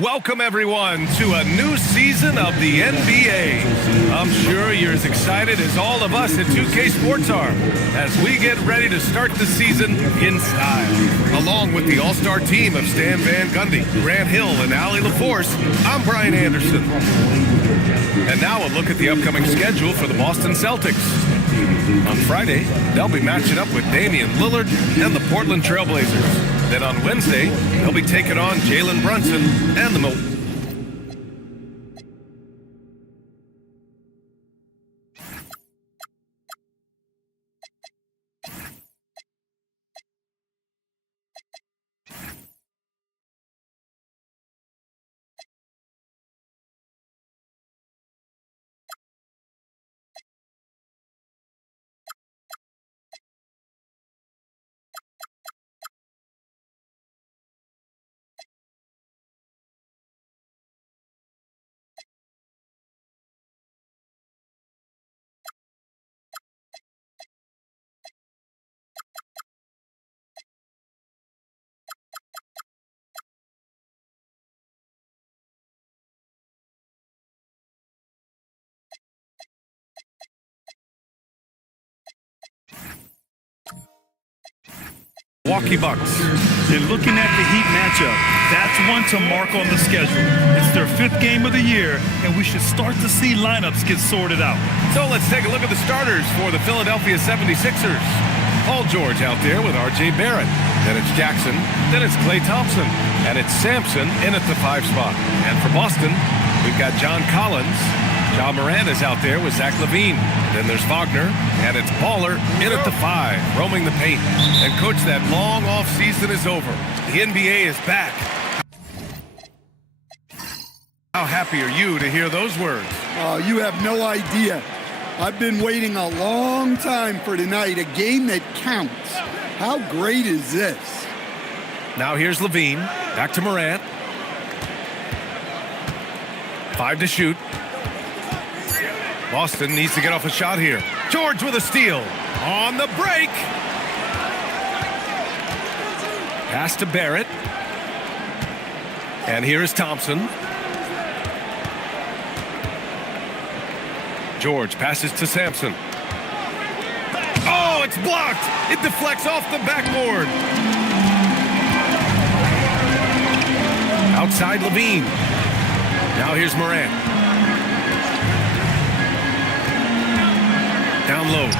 Welcome, everyone, to a new season of the NBA. I'm sure you're as excited as all of us at 2K Sports are as we get ready to start the season in style. Along with the all-star team of Stan Van Gundy, Grant Hill, and Allie LaForce, I'm Brian Anderson. And now a look at the upcoming schedule for the Boston Celtics. On Friday, they'll be matching up with Damian Lillard and the Portland Trailblazers. Then on Wednesday, they'll be taking on Jalen Brunson and the Milwaukee. Bucks. And looking at the Heat matchup, that's one to mark on the schedule. It's their 5th game of the year, and we should start to see lineups get sorted out. So let's take a look at the starters for the Philadelphia 76ers. Paul George out there with R.J. Barrett. Then it's Jackson. Then it's Klay Thompson. And it's Sampson in at the 5 spot. And for Boston, we've got John Collins. Ja Morant is out there with Zach LaVine. Then there's Wagner, and it's Baller in at the 5, roaming the paint. And, Coach, that long off-season is over. The NBA is back. How happy are you to hear those words? You have no idea. I've been waiting a long time for tonight, a game that counts. How great is this? Now here's LaVine, back to Morant. 5 to shoot. Boston needs to get off a shot here. George with a steal. On the break. Pass to Barrett. And here is Thompson. George passes to Sampson. Oh, it's blocked. It deflects off the backboard. Outside LaVine. Now here's Morant. Down low.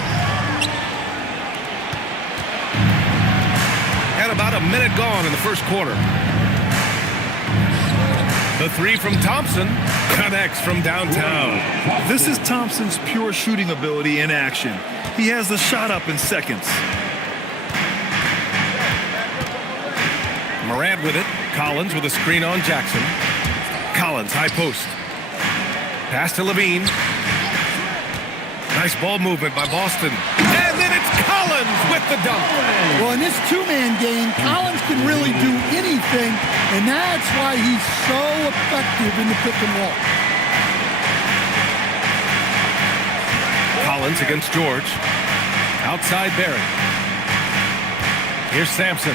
And about a minute gone in the first quarter. The 3 from Thompson connects from downtown. This is Thompson's pure shooting ability in action. He has the shot up in seconds. Morant with it. Collins with a screen on Jackson. Collins, high post. Pass to LaVine. Nice ball movement by Boston. And then it's Collins with the dunk. Well, in this two-man game, Collins can really do anything, and that's why he's so effective in the pick and roll. Collins against George. Outside Barrett. Here's Sampson.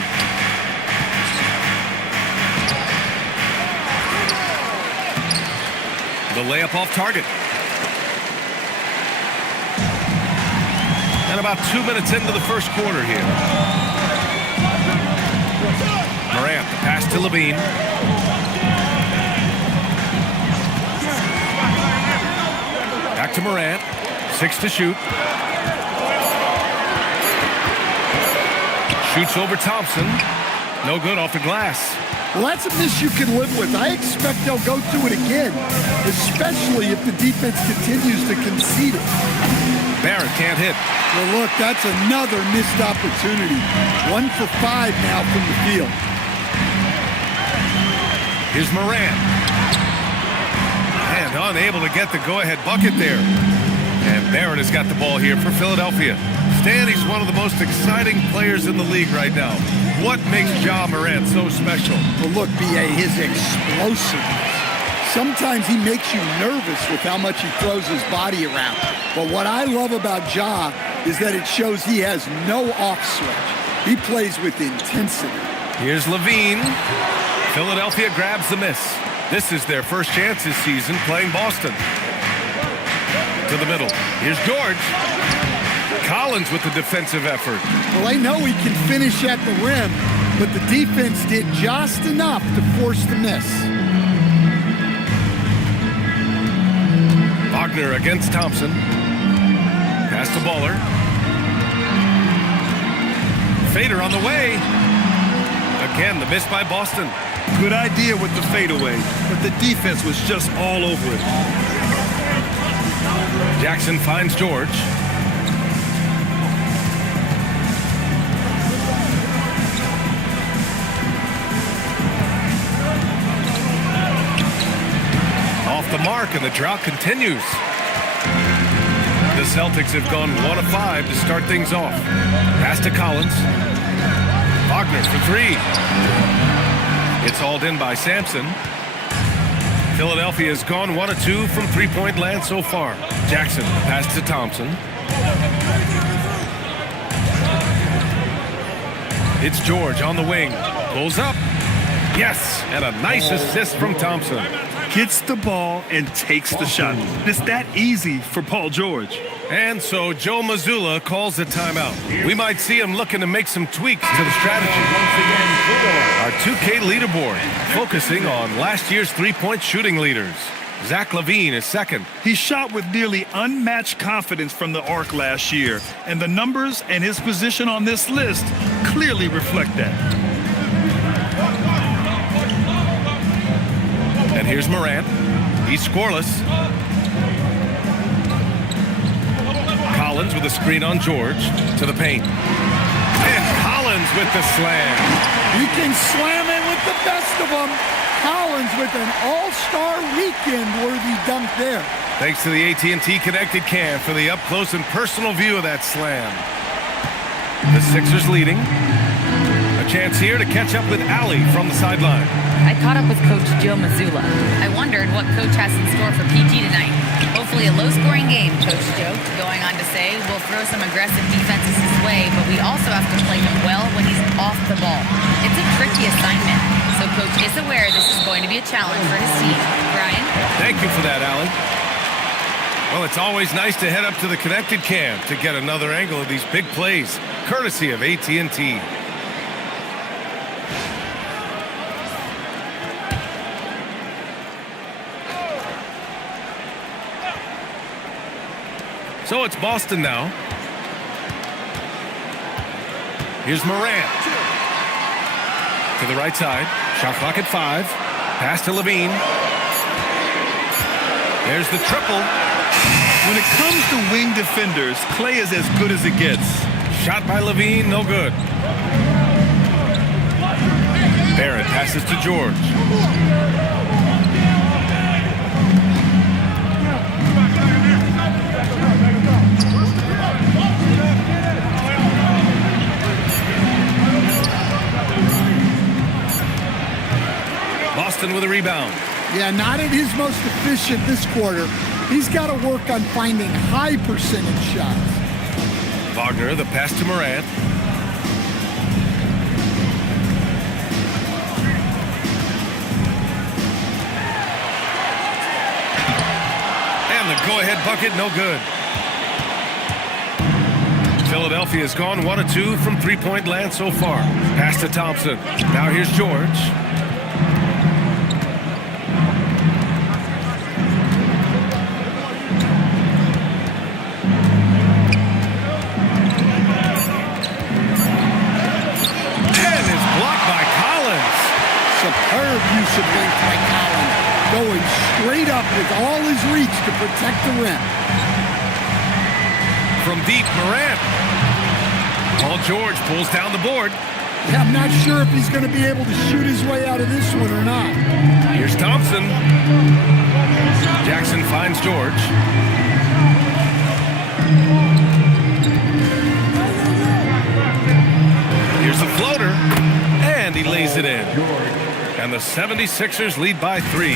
The layup off target. And about 2 minutes into the first quarter here. Morant, the pass to LaVine. Back to Morant. 6 to shoot. Shoots over Thompson. No good off the glass. Well, that's a miss you can live with. I expect they'll go to it again, especially if the defense continues to concede it. Barrett can't hit. Well, look, that's another missed opportunity. 1 for 5 now from the field. Here's Morant. And unable to get the go-ahead bucket there. And Barrett has got the ball here for Philadelphia. Stan, he's one of the most exciting players in the league right now. what makes Ja Morant so special? Well, look, B.A., his explosiveness. Sometimes he makes you nervous with how much he throws his body around. But what I love about Ja is that it shows he has no off switch. He plays with intensity. Here's Levine. Philadelphia grabs the miss. This is their first chance this season playing Boston. To the middle. Here's George. Collins with the defensive effort. Well, they know he can finish at the rim, but the defense did just enough to force the miss. Wagner against Thompson. Pass to Baller. Fader on the way. Again, the miss by Boston. Good idea with the fadeaway, but the defense was just all over it. Jackson finds George. Off the mark, and the drought continues. The Celtics have gone 1 of 5 to start things off. Pass to Collins. Wagner for three. It's hauled in by Sampson. Philadelphia has gone 1 of 2 from three-point land so far. Jackson, pass to Thompson. It's George on the wing. Pulls up. Yes, and a nice assist from Thompson. Gets the ball and takes the shot. It's that easy for Paul George. And so Joe Mazzulla calls a timeout. We might see him looking to make some tweaks to the strategy. Our 2K leaderboard, focusing on last year's three-point shooting leaders. Zach LaVine is second. He shot with nearly unmatched confidence from the arc last year, and the numbers and his position on this list clearly reflect that. And here's Morant. He's scoreless. Collins with a screen on George to the paint. And Collins with the slam. You can slam it with the best of them. Collins with an all-star weekend-worthy dunk there. Thanks to the AT&T Connected Cam for the up-close and personal view of that slam. The Sixers leading. A chance here to catch up with Allie from the sideline. I caught up with Coach Joe Mazzulla. I wondered what Coach has in store for PG tonight. Hopefully a low-scoring game, Coach Joe. Going on to say, we'll throw some aggressive defenses his way, but we also have to play him well when he's off the ball. It's a tricky assignment, so Coach is aware this is going to be a challenge for his team. Brian? Thank you for that, Allie. Well, it's always nice to head up to the Connected Cam to get another angle of these big plays, courtesy of AT&T. So it's Boston now. Here's Morant. To the right side. Shot clock at 5. Pass to Levine. There's the triple. When it comes to wing defenders, Clay is as good as it gets. Shot by Levine, no good. Barrett passes to George. Boston with a rebound. Yeah, not at his most efficient this quarter. He's got to work on finding high percentage shots. Wagner, the pass to Morant. And the go-ahead bucket, no good. Philadelphia has gone 1 of 2 from three-point land so far. Pass to Thompson. Now here's George. Superb use of length by Collins, going straight up with all his reach to protect the rim. From deep, Morant. Paul George pulls down the board. Yeah, I'm not sure if he's going to be able to shoot his way out of this one or not. Here's Thompson. Jackson finds George. Here's a floater. he lays it in. And the 76ers lead by 3.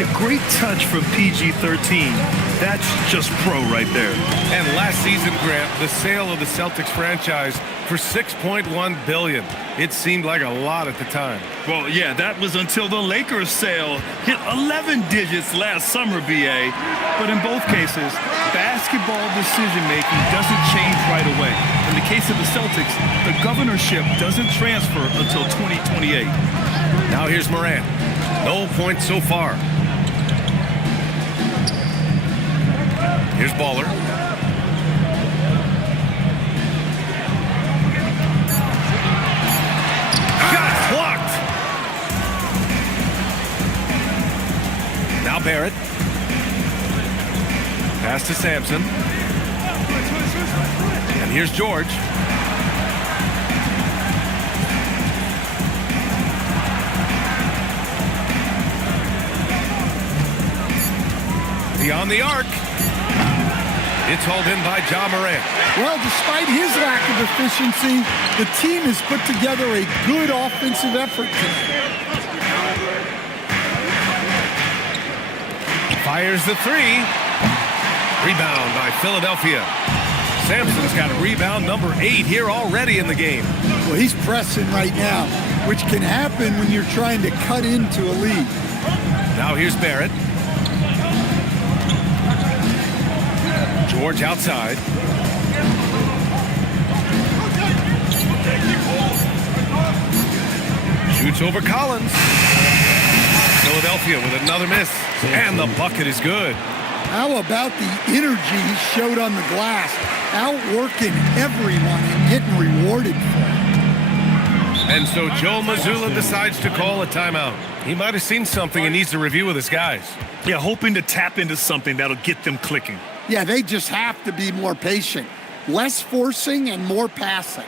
A great touch from PG-13. That's just pro right there. And last season, Grant, the sale of the Celtics franchise for $6.1 billion. It seemed like a lot at the time. Well, yeah, that was until the Lakers sale hit 11 digits last summer, BA. But in both cases, basketball decision-making doesn't change right away. In the case of the Celtics, the governorship doesn't transfer until 2028. Now here's Morant. No points so far. Here's Baller. Shot blocked. Now Barrett. Pass to Sampson. And here's George. Beyond the arc. It's hauled in by Ja Morant. Well, despite his lack of efficiency, the team has put together a good offensive effort tonight. Fires the 3. Rebound by Philadelphia. Sampson's got a rebound number 8 here already in the game. Well, he's pressing right now, which can happen when you're trying to cut into a lead. Now here's Barrett. George outside. Shoots over Collins. Philadelphia with another miss. And the bucket is good. How about the energy he showed on the glass, outworking everyone and getting rewarded for it. And so Joe Mazzulla decides to call a timeout. He might have seen something and needs to review with his guys. Yeah, hoping to tap into something that'll get them clicking. Yeah, they just have to be more patient. Less forcing and more passing.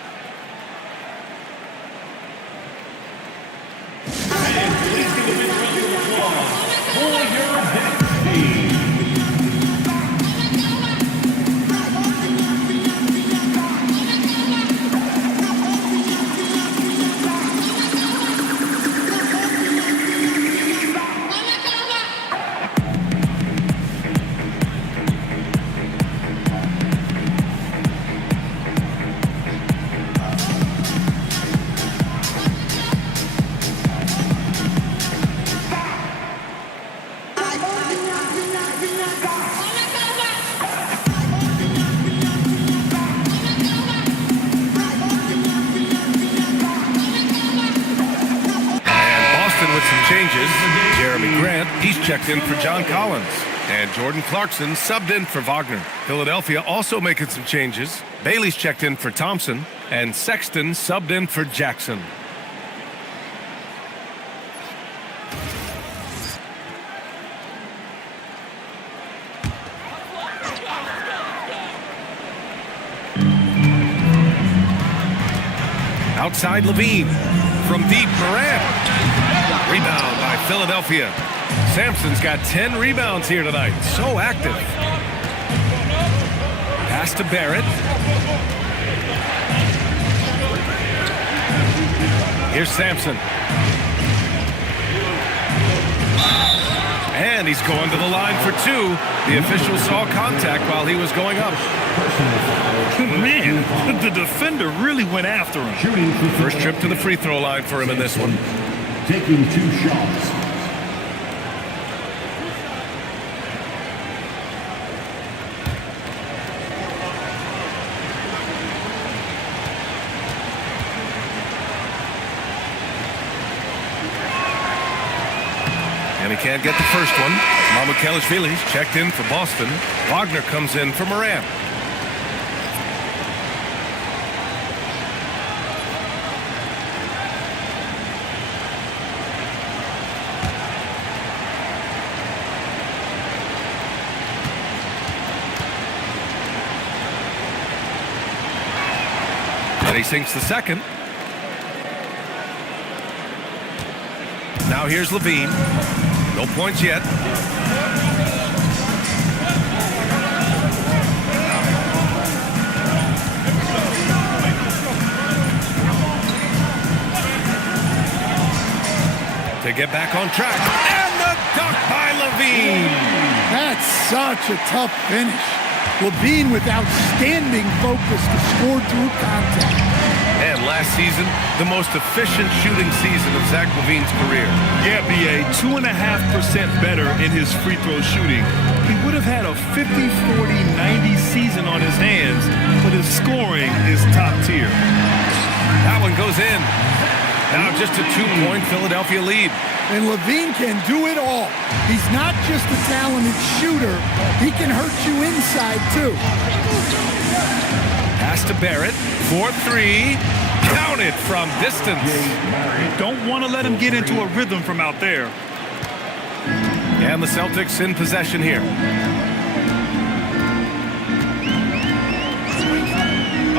He's checked in for John Collins. And Jordan Clarkson subbed in for Wagner. Philadelphia also making some changes. Bailey's checked in for Thompson. And Sexton subbed in for Jackson. Outside Levine. From deep, Morant. Rebound by Philadelphia. Sampson's got 10 rebounds here tonight. So active. Pass to Barrett. Here's Sampson. And he's going to the line for 2. The official saw contact while he was going up. Man, the defender really went after him. First trip to the free throw line for him in this one. Taking 2 shots. And he can't get the first one. Mamukelashvili's checked in for Boston. Wagner comes in for Morant. And he sinks the second. Now here's Levine. No points yet. to get back on track. And the dunk by Levine. That's such a tough finish. Levine with outstanding focus to score through contact. And last season, the most efficient shooting season of Zach LaVine's career. Yeah, B.A., 2.5% better in his free throw shooting. He would have had a 50-40-90 season on his hands, but his scoring is top tier. That one goes in. Now just a 2-point Philadelphia lead. And Levine can do it all. He's not just a talented shooter. He can hurt you inside, too. Pass to Barrett. 4-3. Counted from distance. You don't want to let him get into a rhythm from out there. And the Celtics in possession here.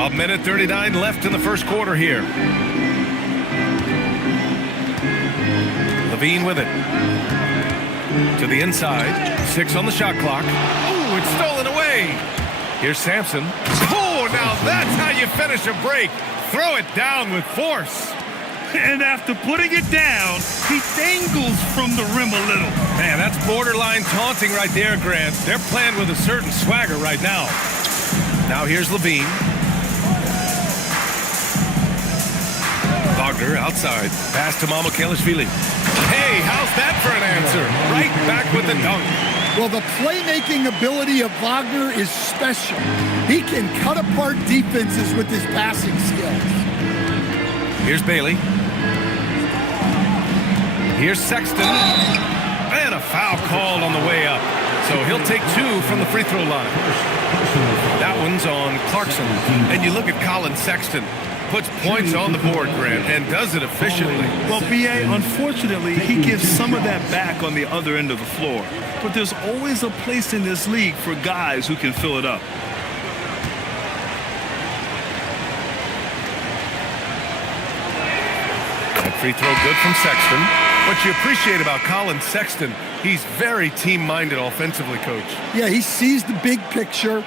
A minute 39 left in the first quarter here. Levine with it. To the inside. 6 on the shot clock. Ooh, it's stolen away. Here's Sampson. Oh, now that's how you finish a break. Throw it down with force. And after putting it down, he dangles from the rim a little. Man, that's borderline taunting right there, Grant. They're playing with a certain swagger right now. Now here's Levine. Wagner outside. Pass to Mamukelashvili. Hey, how's that for an answer? Right back with the dunk. Well, the playmaking ability of Wagner is special. He can cut apart defenses with his passing skills. Here's Bailey. Here's Sexton. And a foul called on the way up. So he'll take 2 from the free throw line. That one's on Clarkson. And you look at Colin Sexton. Puts points on the board, Grant, and does it efficiently. Well, B.A., unfortunately, he gives some of that back on the other end of the floor. But there's always a place in this league for guys who can fill it up. That free throw good from Sexton. What you appreciate about Colin Sexton, he's very team-minded offensively, Coach. Yeah, he sees the big picture,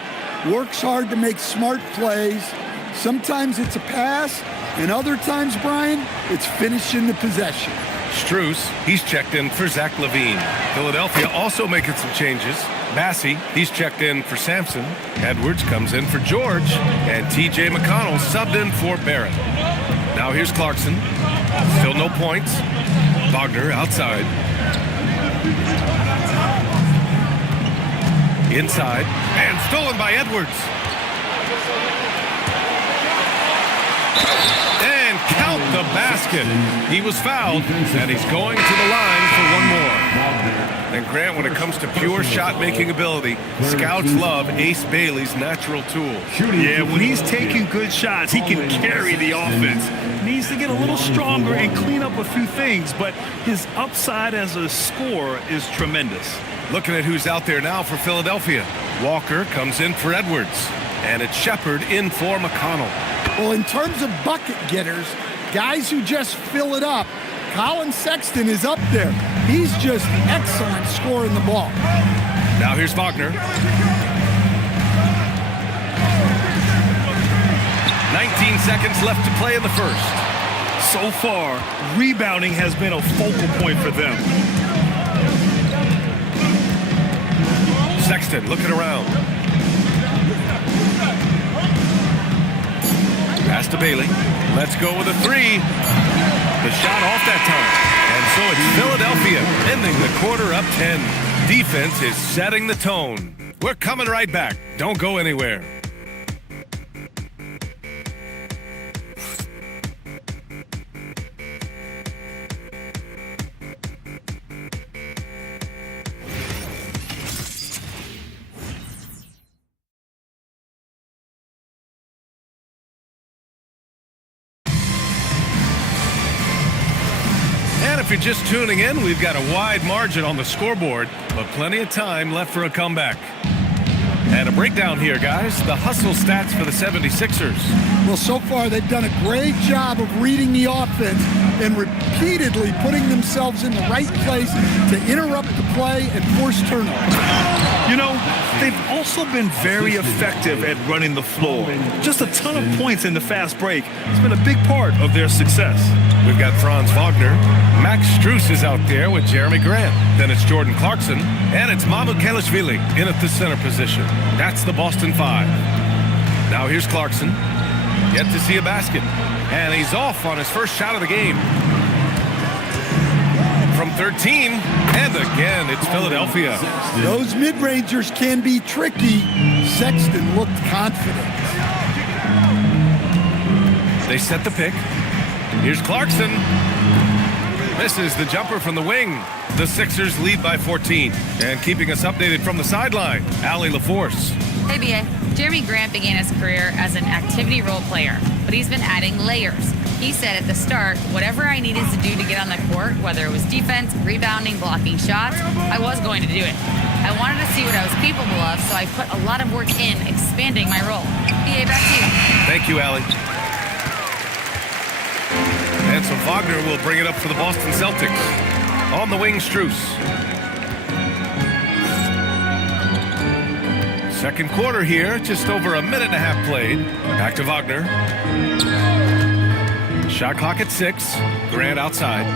works hard to make smart plays. Sometimes it's a pass, and other times, Brian, it's finishing the possession. Strus, he's checked in for Zach LaVine. Philadelphia also making some changes. Massey, he's checked in for Sampson. Edwards comes in for George. And T.J. McConnell subbed in for Barrett. Now here's Clarkson. Still no points. Wagner outside. Inside. And stolen by Edwards. And count the basket. He was fouled, and he's going to the line for one more. And Grant, when it comes to pure shot-making ability, scouts love Ace Bailey's natural tool. Yeah, when he's taking good shots, he can carry the offense. Needs to get a little stronger and clean up a few things, but his upside as a scorer is tremendous. Looking at who's out there now for Philadelphia. Walker comes in for Edwards, and it's Shepard in for McConnell. Well, in terms of bucket getters, guys who just fill it up, Colin Sexton is up there. He's just excellent scoring the ball. Now here's Wagner. 19 seconds left to play in the first. So far, rebounding has been a focal point for them. Sexton looking around. Pass to Bailey. Let's go with a 3. The shot off that time. And so it's Philadelphia ending the quarter up 10. Defense is setting the tone. We're coming right back. Don't go anywhere. If you're just tuning in, we've got a wide margin on the scoreboard, but plenty of time left for a comeback. And a breakdown here, guys. The hustle stats for the 76ers. Well, so far they've done a great job of reading the offense and repeatedly putting themselves in the right place to interrupt the play and force turnovers. You know, They've also been very effective at running the floor. Just a ton of points in the fast break. It's been a big part of their success. We've got Franz Wagner. Max Strus is out there with Jeremy Grant. Then it's Jordan Clarkson. And it's Mamu Kelishvili in at the center position. That's the Boston Five. Now here's Clarkson. Yet to see a basket. And he's off on his first shot of the game. From 13, and again, it's Philadelphia. Those mid-rangers can be tricky. Sexton looked confident. They set the pick. Here's Clarkson. Misses the jumper from the wing. The Sixers lead by 14. And keeping us updated from the sideline, Allie LaForce. Hey, B.A. Jeremy Grant began his career as an activity role player, but he's been adding layers. He said at the start, whatever I needed to do to get on the court, whether it was defense, rebounding, blocking shots, I was going to do it. I wanted to see what I was capable of, so I put a lot of work in expanding my role. B.A., back to you. Thank you, Allie. And so Wagner will bring it up for the Boston Celtics. On the wing, Strus. Second quarter here, just over a minute and a half played. Back to Wagner. Shot clock at 6. Grant outside.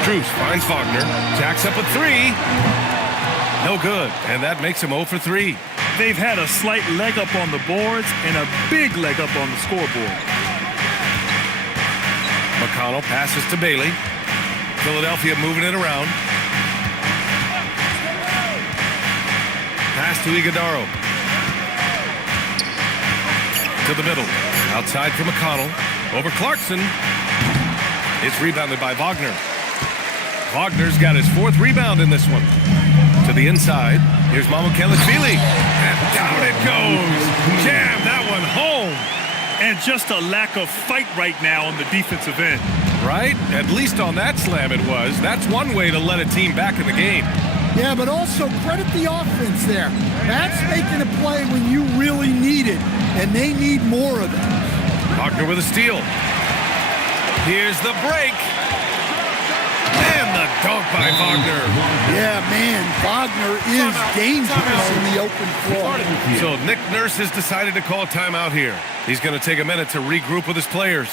Strus finds Wagner. Jacks up a 3. No good. And that makes him 0 for 3. They've had a slight leg up on the boards and a big leg up on the scoreboard. McConnell passes to Bailey. Philadelphia moving it around. Pass to Iguodaro. To the middle. Outside for McConnell. Over Clarkson. It's rebounded by Wagner. Wagner's got his 4th rebound in this one. To the inside. Here's Mamu Kelishvili. And down it goes. Jam that one home. And just a lack of fight right now on the defensive end. Right? At least on that slam it was. That's one way to let a team back in the game. Yeah, but also credit the offense there. That's making a play when you really need it, and they need more of that. Wagner with a steal. Here's the break. And the dunk by Wagner. Yeah, man, Wagner is dangerous in the open floor. So Nick Nurse has decided to call timeout here. He's going to take a minute to regroup with his players.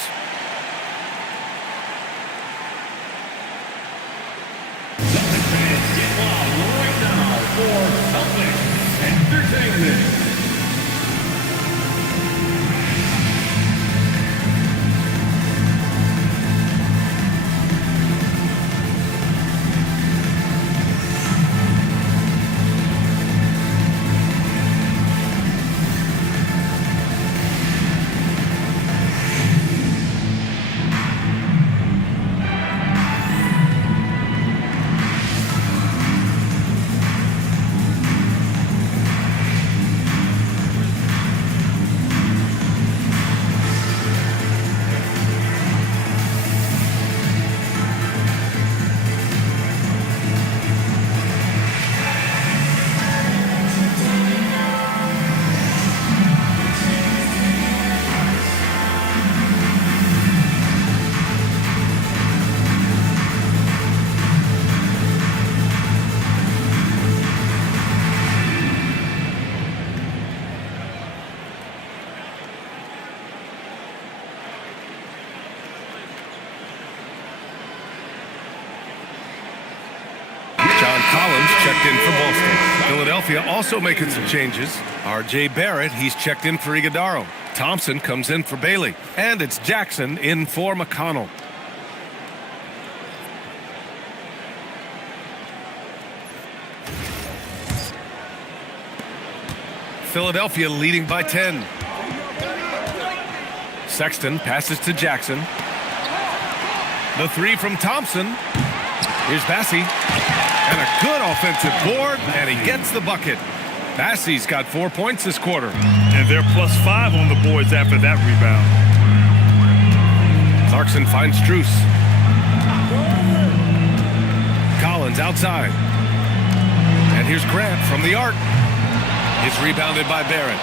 Collins checked in for Boston. Philadelphia also making some changes. R.J. Barrett, he's checked in for Iguodaro. Thompson comes in for Bailey. And it's Jackson in for McConnell. Philadelphia leading by 10. Sexton passes to Jackson. The 3 from Thompson. Here's Bassey. And a good offensive board, and he gets the bucket. Bassey's got 4 points this quarter. And they're +5 on the boards after that rebound. Clarkson finds Strus. Collins outside. And here's Grant from the arc. It's rebounded by Barrett.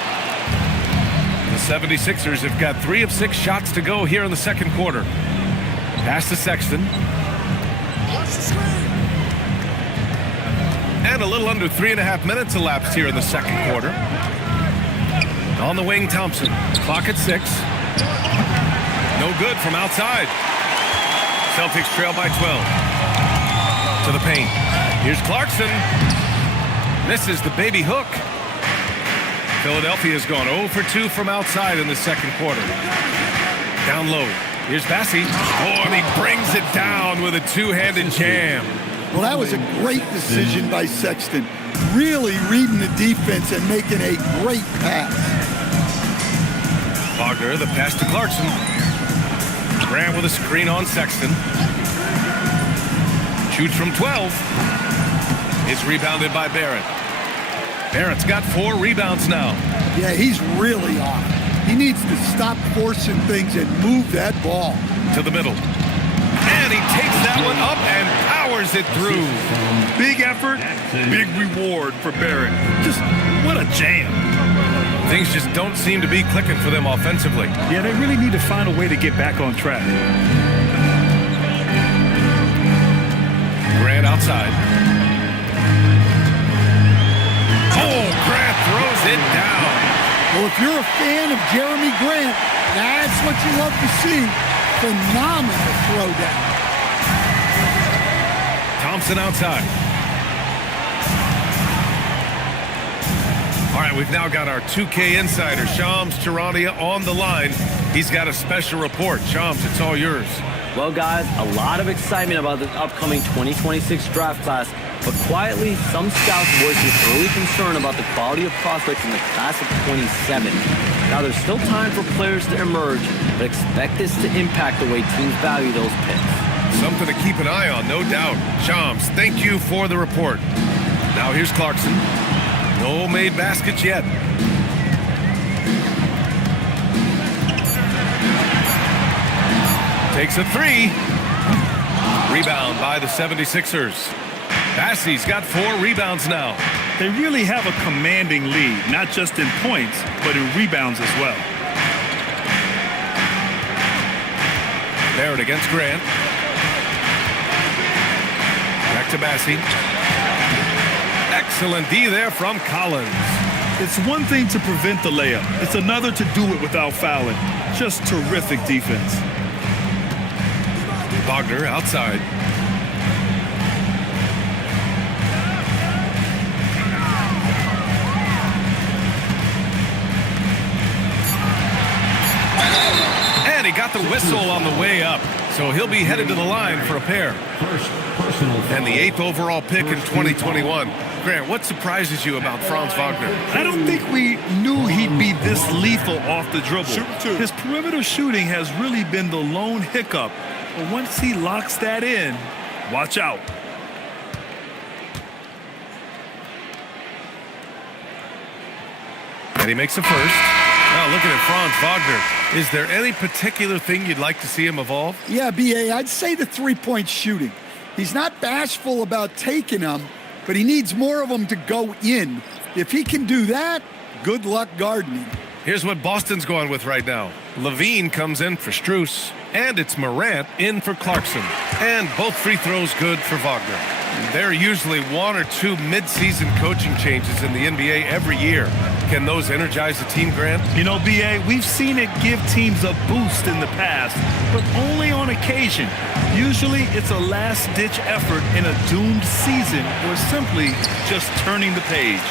The 76ers have got 3 of 6 shots to go here in the second quarter. Pass to Sexton. And a little under 3.5 minutes elapsed here in the second quarter. On the wing, Thompson. Clock at 6. No good from outside. Celtics trail by 12. To the paint. Here's Clarkson. Misses the baby hook. Philadelphia's gone 0 for 2 from outside in the second quarter. Down low. Here's Bassi. Oh, and he brings it down with a two-handed jam. Well, that was a great decision by Sexton. Really reading the defense and making a great pass. Wagner, the pass to Clarkson. Grant with a screen on Sexton. Shoots from 12. It's rebounded by Barrett. Barrett's got 4 rebounds now. Yeah, he's really off. He needs to stop forcing things and move that ball. To the middle. And he takes that one up and powers it through. Big effort, big reward for Barrett. Just what a jam. Things just don't seem to be clicking for them offensively. Yeah, they really need to find a way to get back on track. Grant outside. Oh, Grant throws it down. Well, if you're a fan of Jeremy Grant, that's what you love to see. Phenomenal throwdown. Thompson outside. All right, we've now got our 2K insider, Shams Charania, on the line. He's got a special report. Shams, it's all yours. Well, guys, a lot of excitement about this upcoming 2026 draft class, but quietly, some scouts voicing early concern about the quality of prospects in the class of 27. Now, there's still time for players to emerge, but expect this to impact the way teams value those picks. Something to keep an eye on, no doubt. Shams, thank you for the report. Now here's Clarkson. No made baskets yet. Takes a 3. Rebound by the 76ers. Bassi's got 4 rebounds now. They really have a commanding lead, not just in points, but in rebounds as well. Barrett against Grant. Back to Bassi. Excellent D there from Collins. It's one thing to prevent the layup. It's another to do it without fouling. Just terrific defense. Wagner outside. And he got the whistle on the way up. So he'll be headed to the line for a pair. And the 8th overall pick in 2021. Grant, what surprises you about Franz Wagner? I don't think we knew he'd be this lethal off the dribble. His perimeter shooting has really been the lone hiccup. But once he locks that in, watch out. And he makes a first. Now looking at Franz Wagner, is there any particular thing you'd like to see him evolve? Yeah, B.A., I'd say the three-point shooting. He's not bashful about taking them, but he needs more of them to go in. If he can do that, good luck gardening. Here's what Boston's going with right now. Levine comes in for Strus, and it's Morant in for Clarkson. And both free throws good for Wagner. There are usually 1 or 2 mid-season coaching changes in the NBA every year. Can those energize the team, Grant? You know, B.A., we've seen it give teams a boost in the past, but only on occasion. Usually it's a last-ditch effort in a doomed season or simply just turning the page.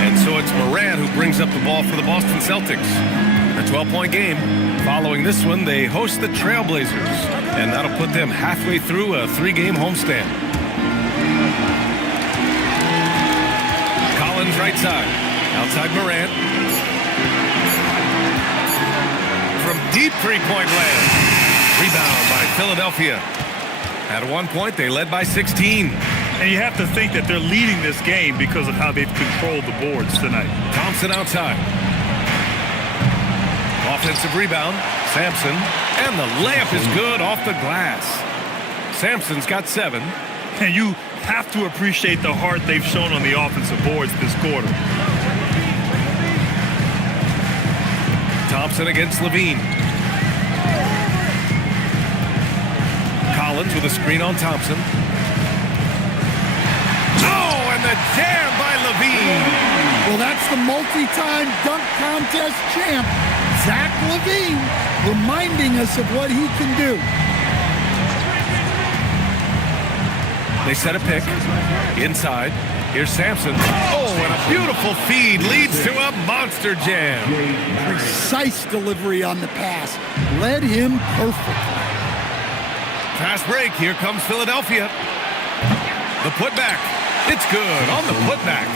And so it's Morant who brings up the ball for the Boston Celtics. A 12-point game. Following this one, they host the Trailblazers. And that'll put them halfway through a 3-game homestand. Collins right side. Outside Morant. From deep three-point land. Rebound by Philadelphia. At one point, they led by 16. And you have to think that they're leading this game because of how they've controlled the boards tonight. Thompson outside. Offensive rebound. Sampson. And the layup is good off the glass. Sampson's got 7. And you have to appreciate the heart they've shown on the offensive boards this quarter. Thompson against Levine. Collins with a screen on Thompson. Oh, that's the multi-time dunk contest champ, Zach LaVine, reminding us of what he can do. They set a pick inside. Here's Sampson. Oh, and a beautiful feed leads to a monster jam. Precise delivery on the pass. Led him perfectly. Fast break. Here comes Philadelphia. The putback. It's good on the putback.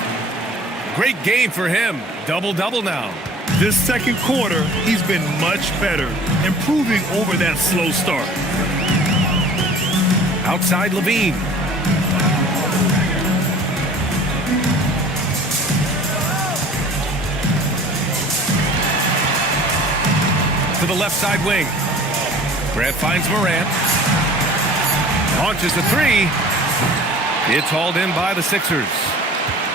Great game for him. Double-double now. This second quarter, he's been much better, improving over that slow start. Outside LaVine. To the left side wing. Grant finds Morant. Launches the three. It's hauled in by the Sixers.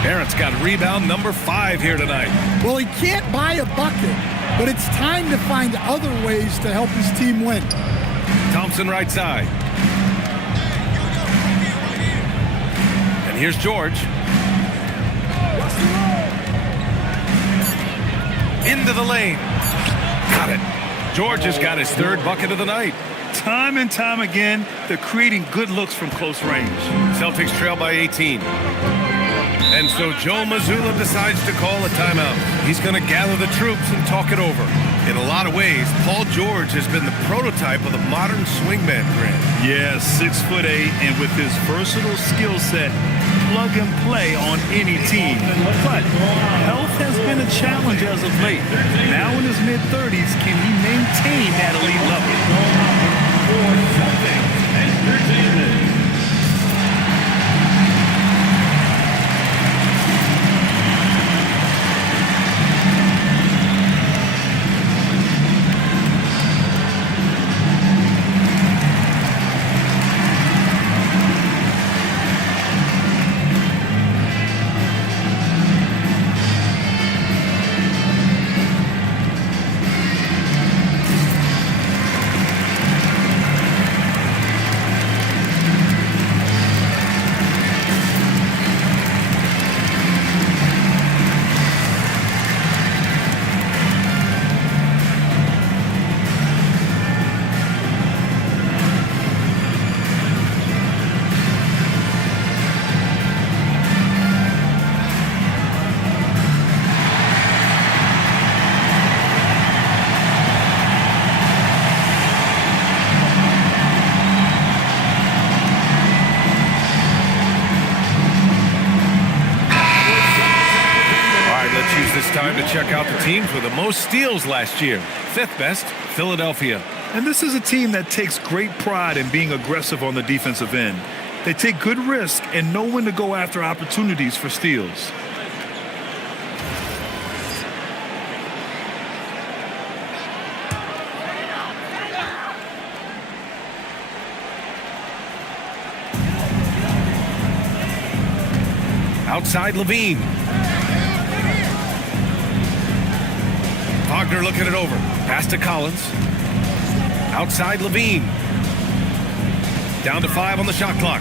Barrett's got rebound number 5 here tonight. Well, he can't buy a bucket, but it's time to find other ways to help his team win. Thompson right side. And here's George. Into the lane. Got it. George has got his 3rd bucket of the night. Time and time again, they're creating good looks from close range. Celtics trail by 18. And so Joe Mazzulla decides to call a timeout. He's going to gather the troops and talk it over. In a lot of ways, Paul George has been the prototype of the modern swingman, Grant. Yeah, 6'8", and with his versatile skill set, plug and play on any team. But health has been a challenge as of late. Now in his mid-30s, can he maintain that elite level? For Celtics Entertainment. Time to check out the teams with the most steals last year. 5th best, Philadelphia. And this is a team that takes great pride in being aggressive on the defensive end. They take good risk and know when to go after opportunities for steals. Outside LaVine. Wagner looking it over. Pass to Collins. Outside LaVine. Down to 5 on the shot clock.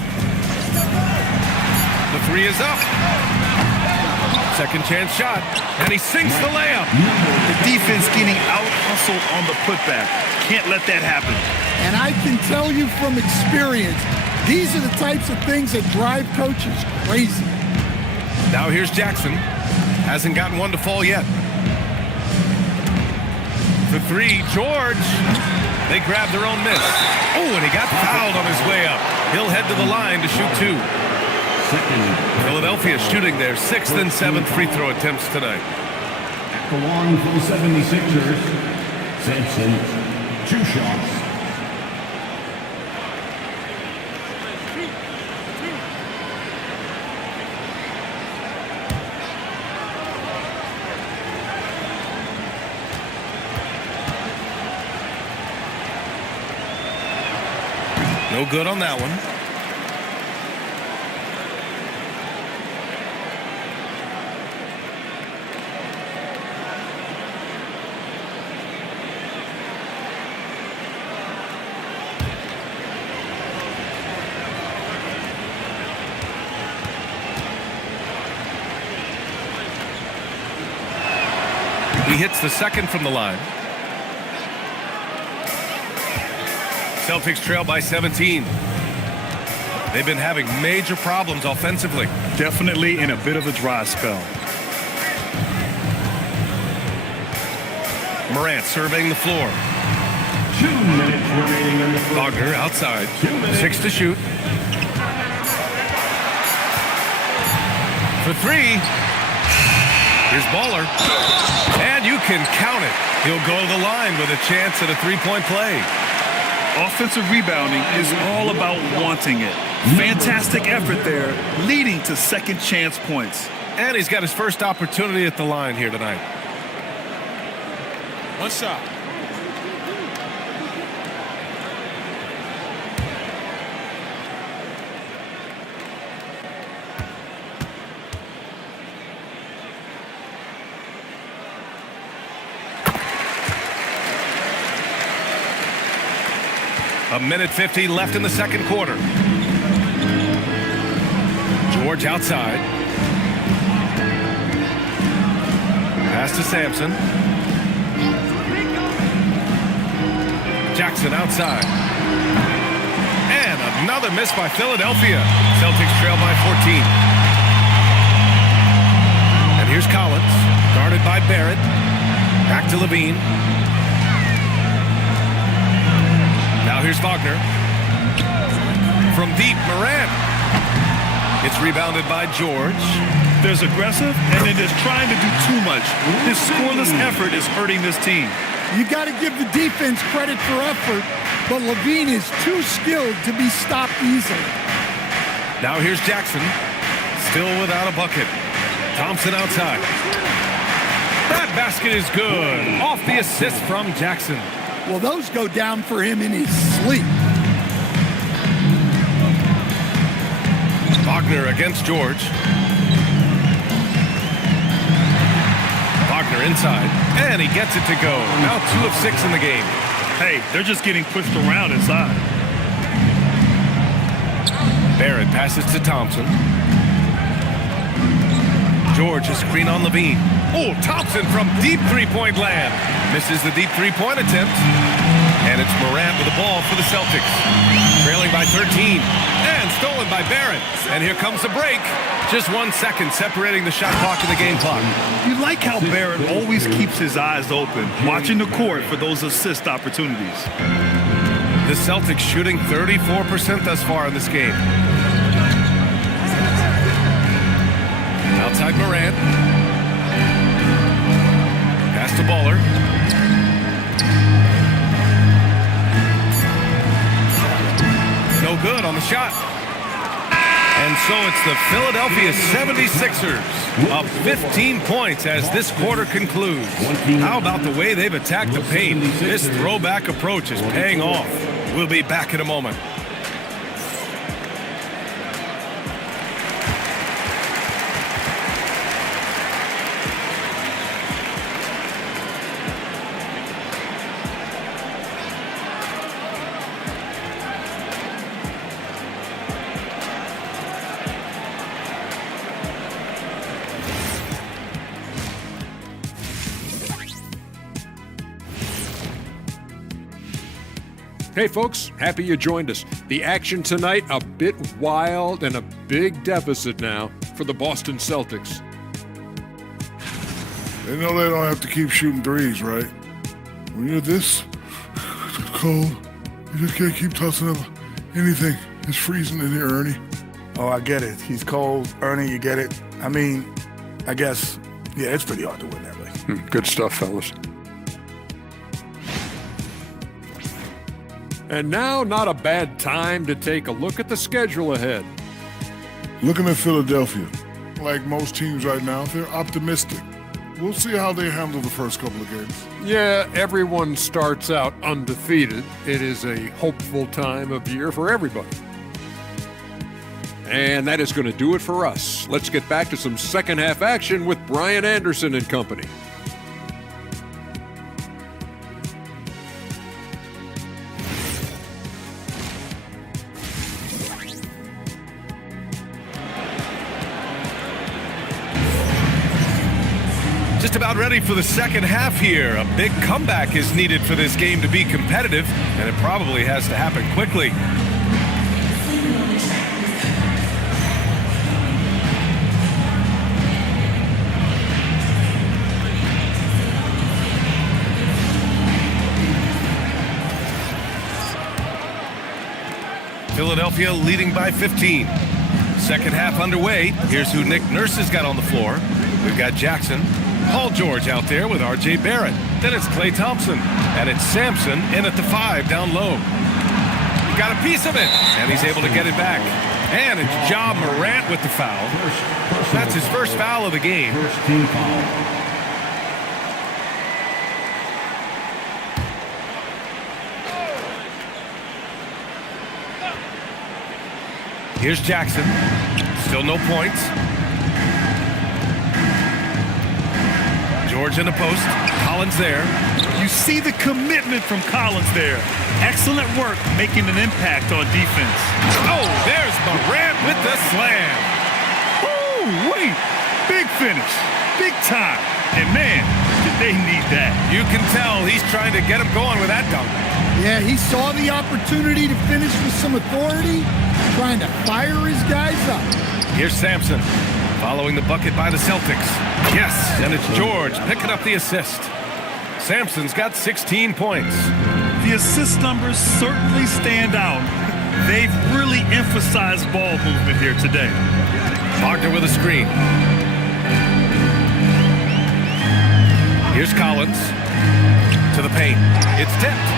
The 3 is up. Second chance shot. And he sinks the layup. The defense getting out-hustled on the putback. Can't let that happen. And I can tell you from experience, these are the types of things that drive coaches crazy. Now here's Jackson. Hasn't gotten one to fall yet. The 3, George. They grab their own miss. Oh, and he got fouled on his way up. He'll head to the line to shoot 2. Philadelphia shooting their 6th and 7th free throw attempts tonight. At the line for the 76ers, Sampson, 2 shots. No good on that one. He hits the second from the line. Celtics trail by 17. They've been having major problems offensively. Definitely in a bit of a dry spell. Morant surveying the floor. 2 minutes remaining in the first. Wagner outside. 2 minutes. 6 to shoot. For 3. Here's Baller. And you can count it. He'll go to the line with a chance at a three-point play. Offensive rebounding is all about wanting it. Fantastic effort there, leading to second chance points. And he's got his first opportunity at the line here tonight. One shot. A minute 50 left in the second quarter. George outside. Pass to Sampson. Jackson outside. And another miss by Philadelphia. Celtics trail by 14. And here's Collins, guarded by Barrett. Back to Levine. Now here's Wagner. From deep, Morant. It's rebounded by George. There's aggressive, and then there's trying to do too much. His scoreless effort is hurting this team. You got to give the defense credit for effort, but Levine is too skilled to be stopped easily. Now here's Jackson, still without a bucket. Thompson outside. That basket is good. Off the assist from Jackson. Well, those go down for him in his sleep. Wagner against George. Wagner inside, and he gets it to go. Now 2 of 6 in the game. Hey, they're just getting pushed around inside. Barrett passes to Thompson. George, a screen on Levine. Oh, Thompson from deep three-point land. Misses the deep three-point attempt. And it's Morant with the ball for the Celtics. Trailing by 13. And stolen by Barrett. And here comes the break. Just 1 second separating the shot clock and the game clock. You like how Barrett always keeps his eyes open, watching the court for those assist opportunities. The Celtics shooting 34% thus far in this game. Outside Morant. Pass to Baller. No good on the shot. And so it's the Philadelphia 76ers up 15 points as this quarter concludes. How about the way they've attacked the paint? This throwback approach is paying off. We'll be back in a moment. Hey folks, happy you joined us. The action tonight, a bit wild and a big deficit now for the Boston Celtics. They know they don't have to keep shooting threes, right? When you're this cold, you just can't keep tossing up anything. It's freezing in here, Ernie. Oh, I get it. He's cold. Ernie, you get it. I mean, I guess, yeah, it's pretty hard to win that way. Good stuff, fellas. And now, not a bad time to take a look at the schedule ahead. Looking at Philadelphia, like most teams right now, they're optimistic. We'll see how they handle the first couple of games. Yeah, everyone starts out undefeated. It is a hopeful time of year for everybody. And that is going to do it for us. Let's get back to some second half action with Brian Anderson and company. Just about ready for the second half here. A big comeback is needed for this game to be competitive, and it probably has to happen quickly. Philadelphia leading by 15. Second half underway. Here's who Nick Nurse has got on the floor. We've got Jackson, Paul George out there with R.J. Barrett. Then it's Klay Thompson. And it's Sampson in at the 5 down low. He got a piece of it, and he's able to get it back. And it's Ja Morant with the foul. That's his first foul of the game. First team foul. Here's Jackson. Still no points. George in the post. Collins there. You see the commitment from Collins there. Excellent work making an impact on defense. Oh, there's Morant with the slam. Oh, wait. Big finish. Big time. And man, did they need that. You can tell he's trying to get him going with that dunk. Yeah, he saw the opportunity to finish with some authority, trying to fire his guys up. Here's Sampson, following the bucket by the Celtics. Yes, and it's George picking up the assist. Sampson's got 16 points. The assist numbers certainly stand out. They've really emphasized ball movement here today. Wagner with a screen. Here's Collins to the paint. It's tipped.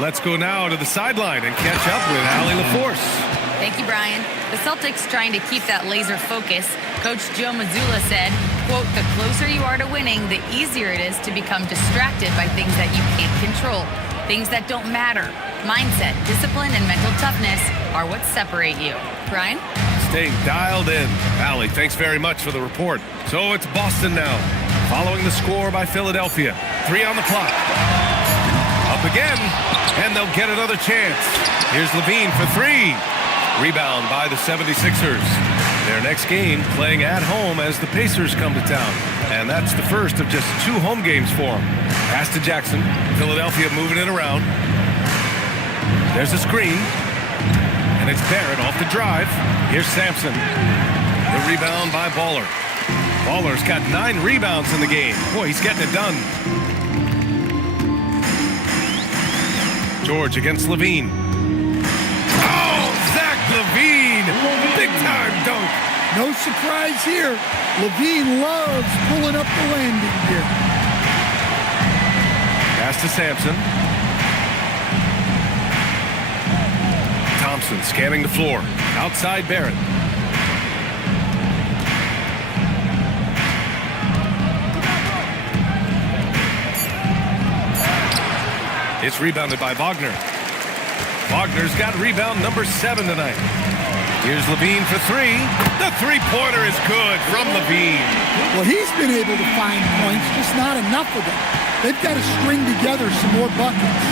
Let's go now to the sideline and catch up with Allie LaForce. Thank you, Brian. The Celtics trying to keep that laser focus. Coach Joe Mazzulla said, quote, "The closer you are to winning, the easier it is to become distracted by things that you can't control, things that don't matter. Mindset, discipline, and mental toughness are what separate you." Brian? Staying dialed in. Allie, thanks very much for the report. So it's Boston now, following the score by Philadelphia. 3 on the clock. Up again, and they'll get another chance. Here's Levine for 3. Rebound by the 76ers. Their next game playing at home as the Pacers come to town. And that's the first of just 2 home games for them. Pass to Jackson. Philadelphia moving it around. There's a screen. And it's Barrett off the drive. Here's Sampson. The rebound by Baller. Baller's got 9 rebounds in the game. Boy, he's getting it done. George against Levine. Oh, Zach Levine! Big time dunk. No surprise here. Levine loves pulling up the landing gear. Pass to Sampson. Thompson scanning the floor. Outside Barrett. It's rebounded by Wagner. Wagner's got rebound number 7 tonight. Here's Levine for 3. The three-pointer is good from Levine. Well, he's been able to find points, just not enough of them. They've got to string together some more buckets.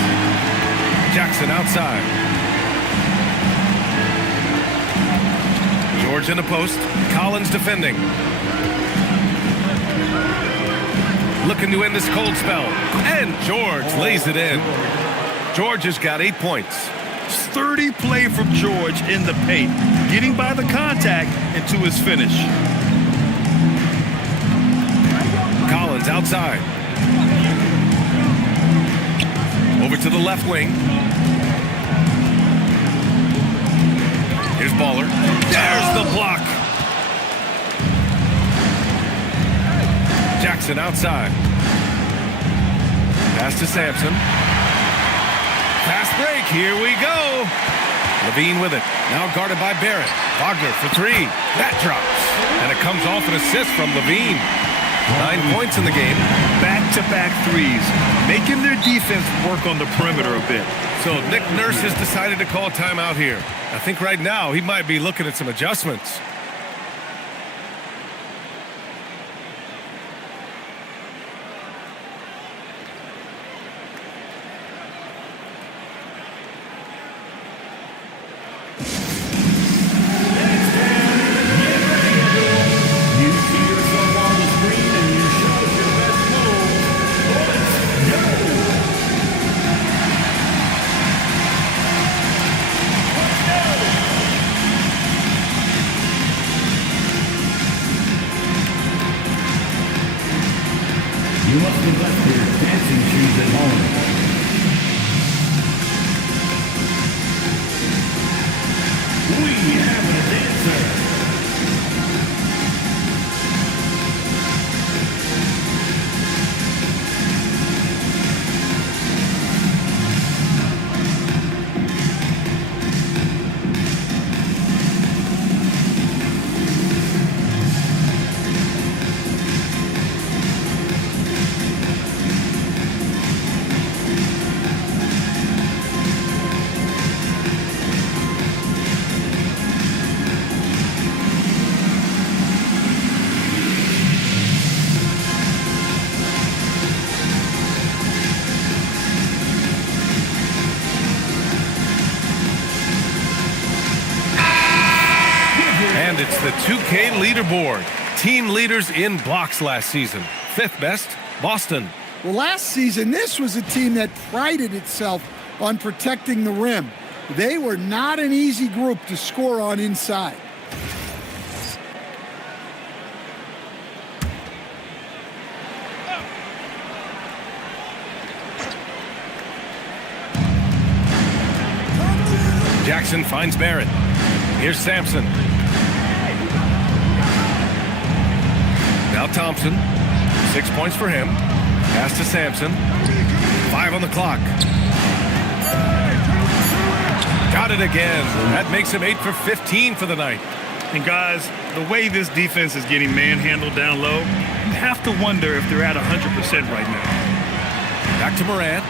Jackson outside. George in the post. Collins defending. Looking to end this cold spell. And George lays it in. George has got 8 points. Sturdy play from George in the paint, getting by the contact and to his finish. Collins outside. Over to the left wing. Here's Baller. There's the block. Jackson outside. Pass to Sampson. Fast break. Here we go. Levine with it. Now guarded by Barrett. Wagner for 3. That drops. And it comes off an assist from Levine. 9 points in the game. Back-to-back threes, making their defense work on the perimeter a bit. So Nick Nurse has decided to call timeout here. I think right now he might be looking at some adjustments. it's the 2K leaderboard. Team leaders in blocks last season. 5th best, Boston. Well, last season, this was a team that prided itself on protecting the rim. They were not an easy group to score on inside. Jackson finds Barrett. Here's Sampson. Now Thompson. 6 points for him. Pass to Sampson. 5 on the clock. Got it again. That makes him 8 for 15 for the night. And guys, the way this defense is getting manhandled down low, you have to wonder if they're at 100% right now. Back to Morant.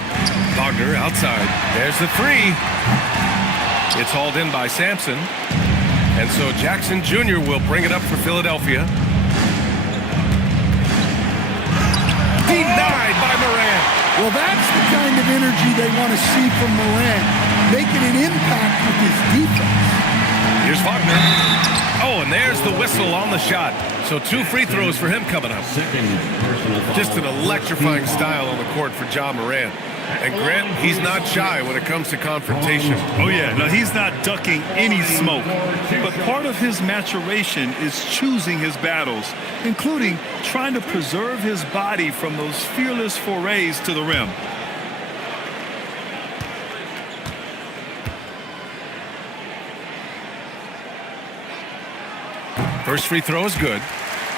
Wagner outside. There's the 3. It's hauled in by Sampson. And so Jackson Jr. will bring it up for Philadelphia. Denied by Morant. Well, that's the kind of energy they want to see from Morant, making an impact with his defense. Here's Wagner. Oh, and there's the whistle on the shot. So 2 free throws for him coming up. Just an electrifying style on the court for Ja Morant. And Grant, he's not shy when it comes to confrontation. Oh, yeah. No, he's not ducking any smoke. But part of his maturation is choosing his battles, including trying to preserve his body from those fearless forays to the rim. First free throw is good.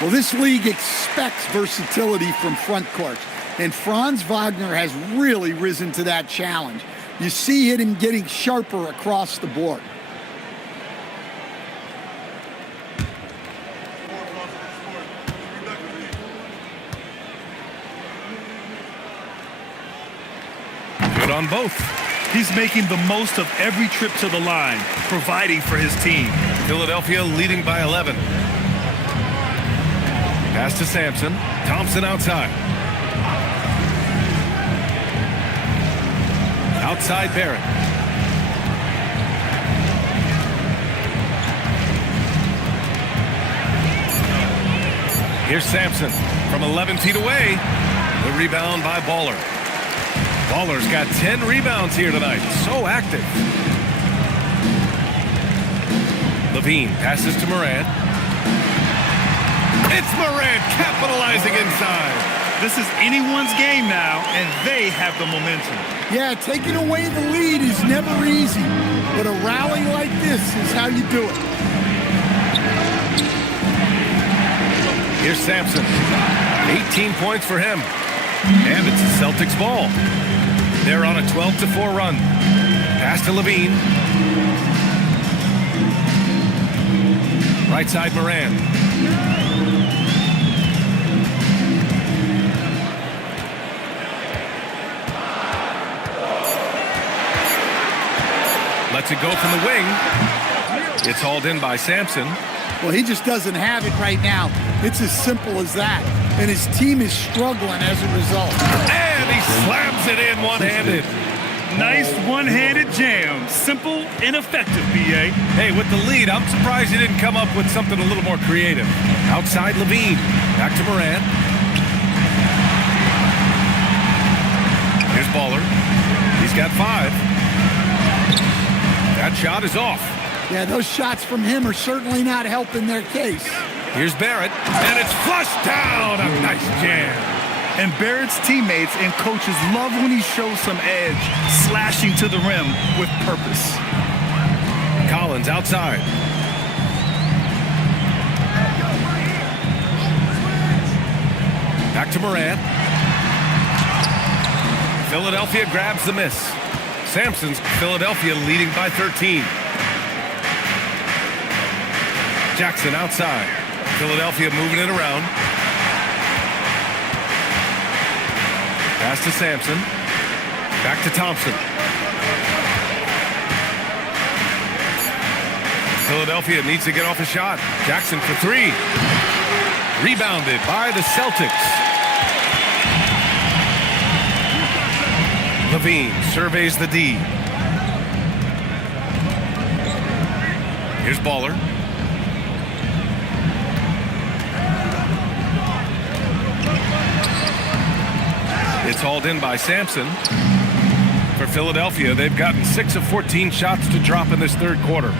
Well, this league expects versatility from front court, and Franz Wagner has really risen to that challenge. You see him getting sharper across the board. Good on both. He's making the most of every trip to the line, providing for his team. Philadelphia leading by 11. Pass to Sampson. Thompson outside. Outside Barrett. Here's Sampson from 11 feet away. The rebound by Baller. Baller's got 10 rebounds here tonight. So active. Levine passes to Morant. It's Morant capitalizing inside. This is anyone's game now, and they have the momentum. Yeah, taking away the lead is never easy, but a rally like this is how you do it. Here's Sampson. 18 points for him. And it's the Celtics ball. They're on a 12-4 run. Pass to Levine. Right side Morant. Lets it go from the wing. It's hauled in by Sampson. Well, he just doesn't have it right now. It's as simple as that. And his team is struggling as a result. And he slams it in one-handed. Nice one-handed jam. Simple and effective, B.A. Hey, with the lead, I'm surprised he didn't come up with something a little more creative. Outside Levine. Back to Morant. Here's Baller. He's got 5. That shot is off. Yeah, those shots from him are certainly not helping their case. Here's Barrett, and it's flushed down. A nice jam. And Barrett's teammates and coaches love when he shows some edge, slashing to the rim with purpose. Collins outside. Back to Morant. Philadelphia grabs the miss. Sampson's Philadelphia leading by 13. Jackson outside. Philadelphia moving it around. Pass to Sampson. Back to Thompson. Philadelphia needs to get off a shot. Jackson for 3. Rebounded by the Celtics. Levine surveys the D. Here's Baller. It's hauled in by Sampson. For Philadelphia, they've gotten 6 of 14 shots to drop in this third quarter.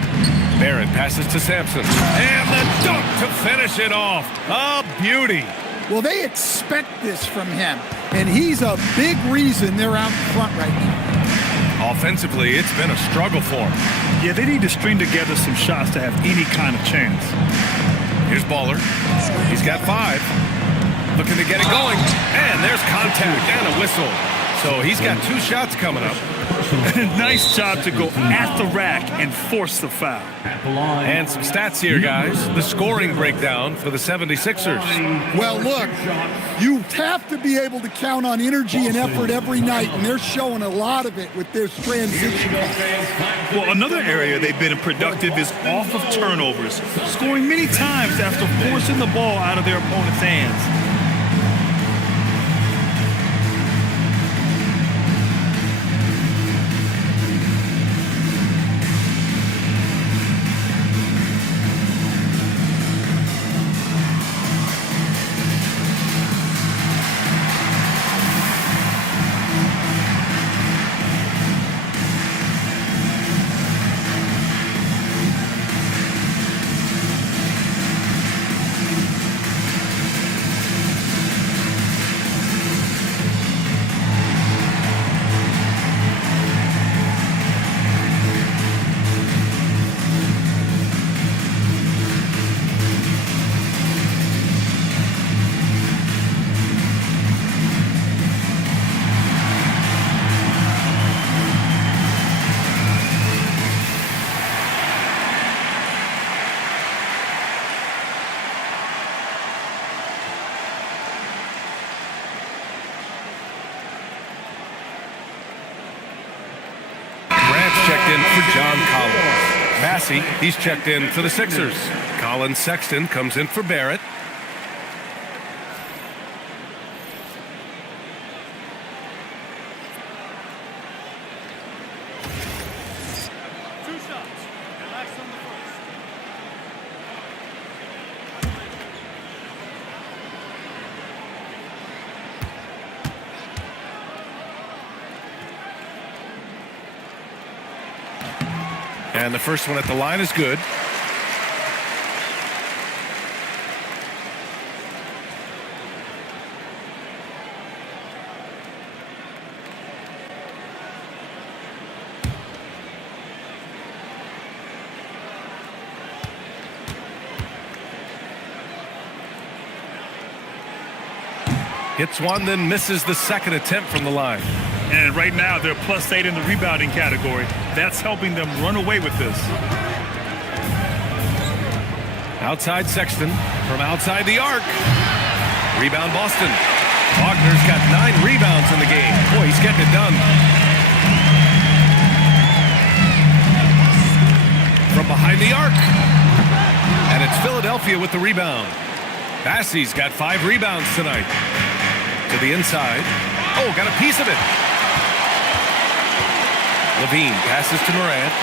Barrett passes to Sampson. And the dunk to finish it off. A beauty. Well, they expect this from him, and he's a big reason they're out in front right now. Offensively, it's been a struggle for him. Yeah, they need to string together some shots to have any kind of chance. Here's Baller. He's got 5. Looking to get it going. And there's contact and a whistle. So he's got 2 shots coming up. Nice job to go at the rack and force the foul. And some stats here, guys. The scoring breakdown for the 76ers. Well, look, you have to be able to count on energy and effort every night, and they're showing a lot of it with this transition. Well, another area they've been productive is off of turnovers, scoring many times after forcing the ball out of their opponent's hands. Checked in for John Collins. Massey, he's checked in for the Sixers. Colin Sexton comes in for Barrett. And the first one at the line is good. Hits one, then misses the second attempt from the line. And right now, they're +8 in the rebounding category. That's helping them run away with this. Outside Sexton from outside the arc. Rebound Boston. Wagner's got 9 rebounds in the game. Boy, he's getting it done. From behind the arc. And it's Philadelphia with the rebound. Bassey's got 5 rebounds tonight. To the inside. Oh, got a piece of it. Levine passes to Morant.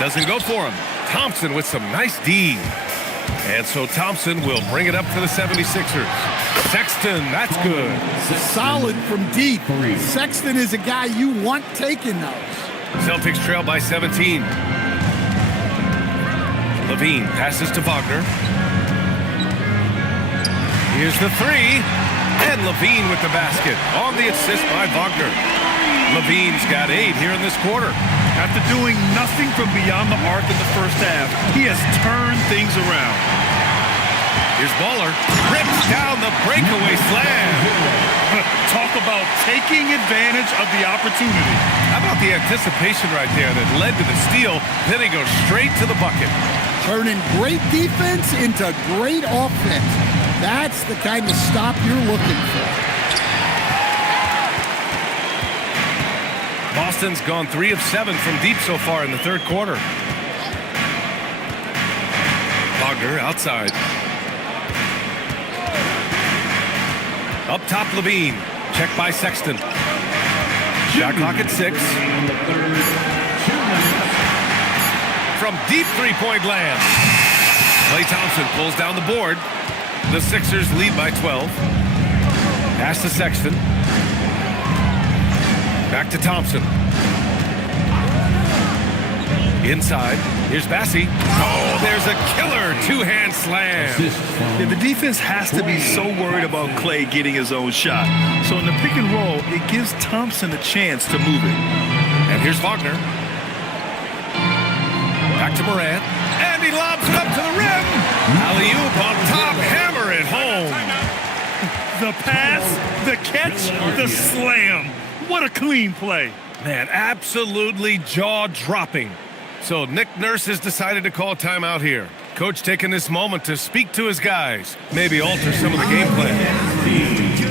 Doesn't go for him. Thompson with some nice D. And so Thompson will bring it up for the 76ers. Sexton, that's good. Solid from deep. Sexton is a guy you want taking those. Celtics trail by 17. Levine passes to Wagner. Here's the 3. And Levine with the basket. On the assist by Wagner. Levine's got 8 here in this quarter. After doing nothing from beyond the arc in the first half, he has turned things around. Here's Baller. Rips down the breakaway slam. Talk about taking advantage of the opportunity. How about the anticipation right there that led to the steal? Then he goes straight to the bucket. Turning great defense into great offense. That's the kind of stop you're looking for. Boston's gone 3 of 7 from deep so far in the third quarter. Wagner outside. Up top, Levine. Check by Sexton. Shot clock at 6. From deep three-point land. Klay Thompson pulls down the board. The Sixers lead by 12. Pass to Sexton. Back to Thompson. Inside. Here's Bassey. Oh, there's a killer two-hand slam. Yeah, the defense has to be so worried about Clay getting his own shot. So in the pick and roll, it gives Thompson a chance to move it. And here's Wagner. Back to Morant. And he lobs it up to the rim. Alley-oop on top. Hammer it home. The pass, the catch, the slam. What a clean play. Man, absolutely jaw-dropping. So Nick Nurse has decided to call timeout here. Coach taking this moment to speak to his guys. Maybe alter some of the game plan.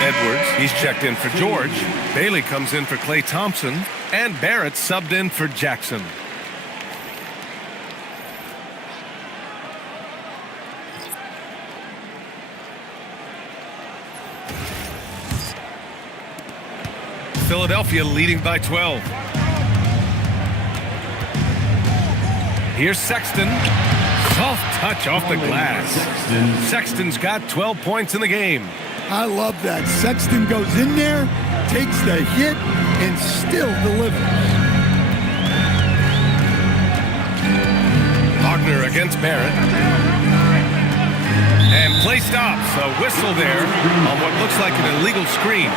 Edwards, he's checked in for George. Bailey comes in for Klay Thompson. And Barrett subbed in for Jackson. Philadelphia leading by 12. Here's Sexton. Soft touch off the glass. Sexton's got 12 points in the game. I love that. Sexton goes in there, takes the hit, and still delivers. Wagner against Barrett. And play stops. A whistle there on what looks like an illegal screen.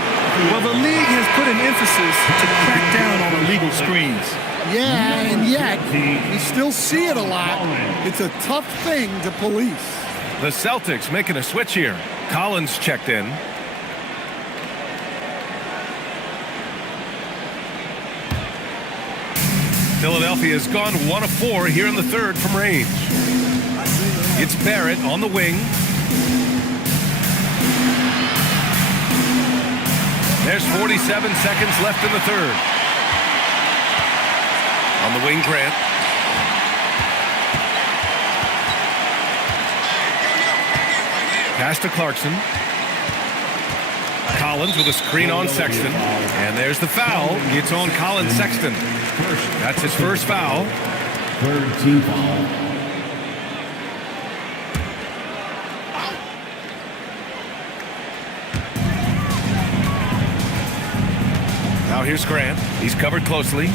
Well, the league has put an emphasis to crack down on illegal screens. Yeah, and yet, we still see it a lot. It's a tough thing to police. The Celtics making a switch here. Collins checked in. Philadelphia's gone 1 of 4 here in the third from range. It's Barrett on the wing. There's 47 seconds left in the third. On the wing, Grant. Pass to Clarkson. Collins with a screen on Sexton. And there's the foul. It's on Colin Sexton. That's his first foul. Third team foul. Now here's Grant. He's covered closely.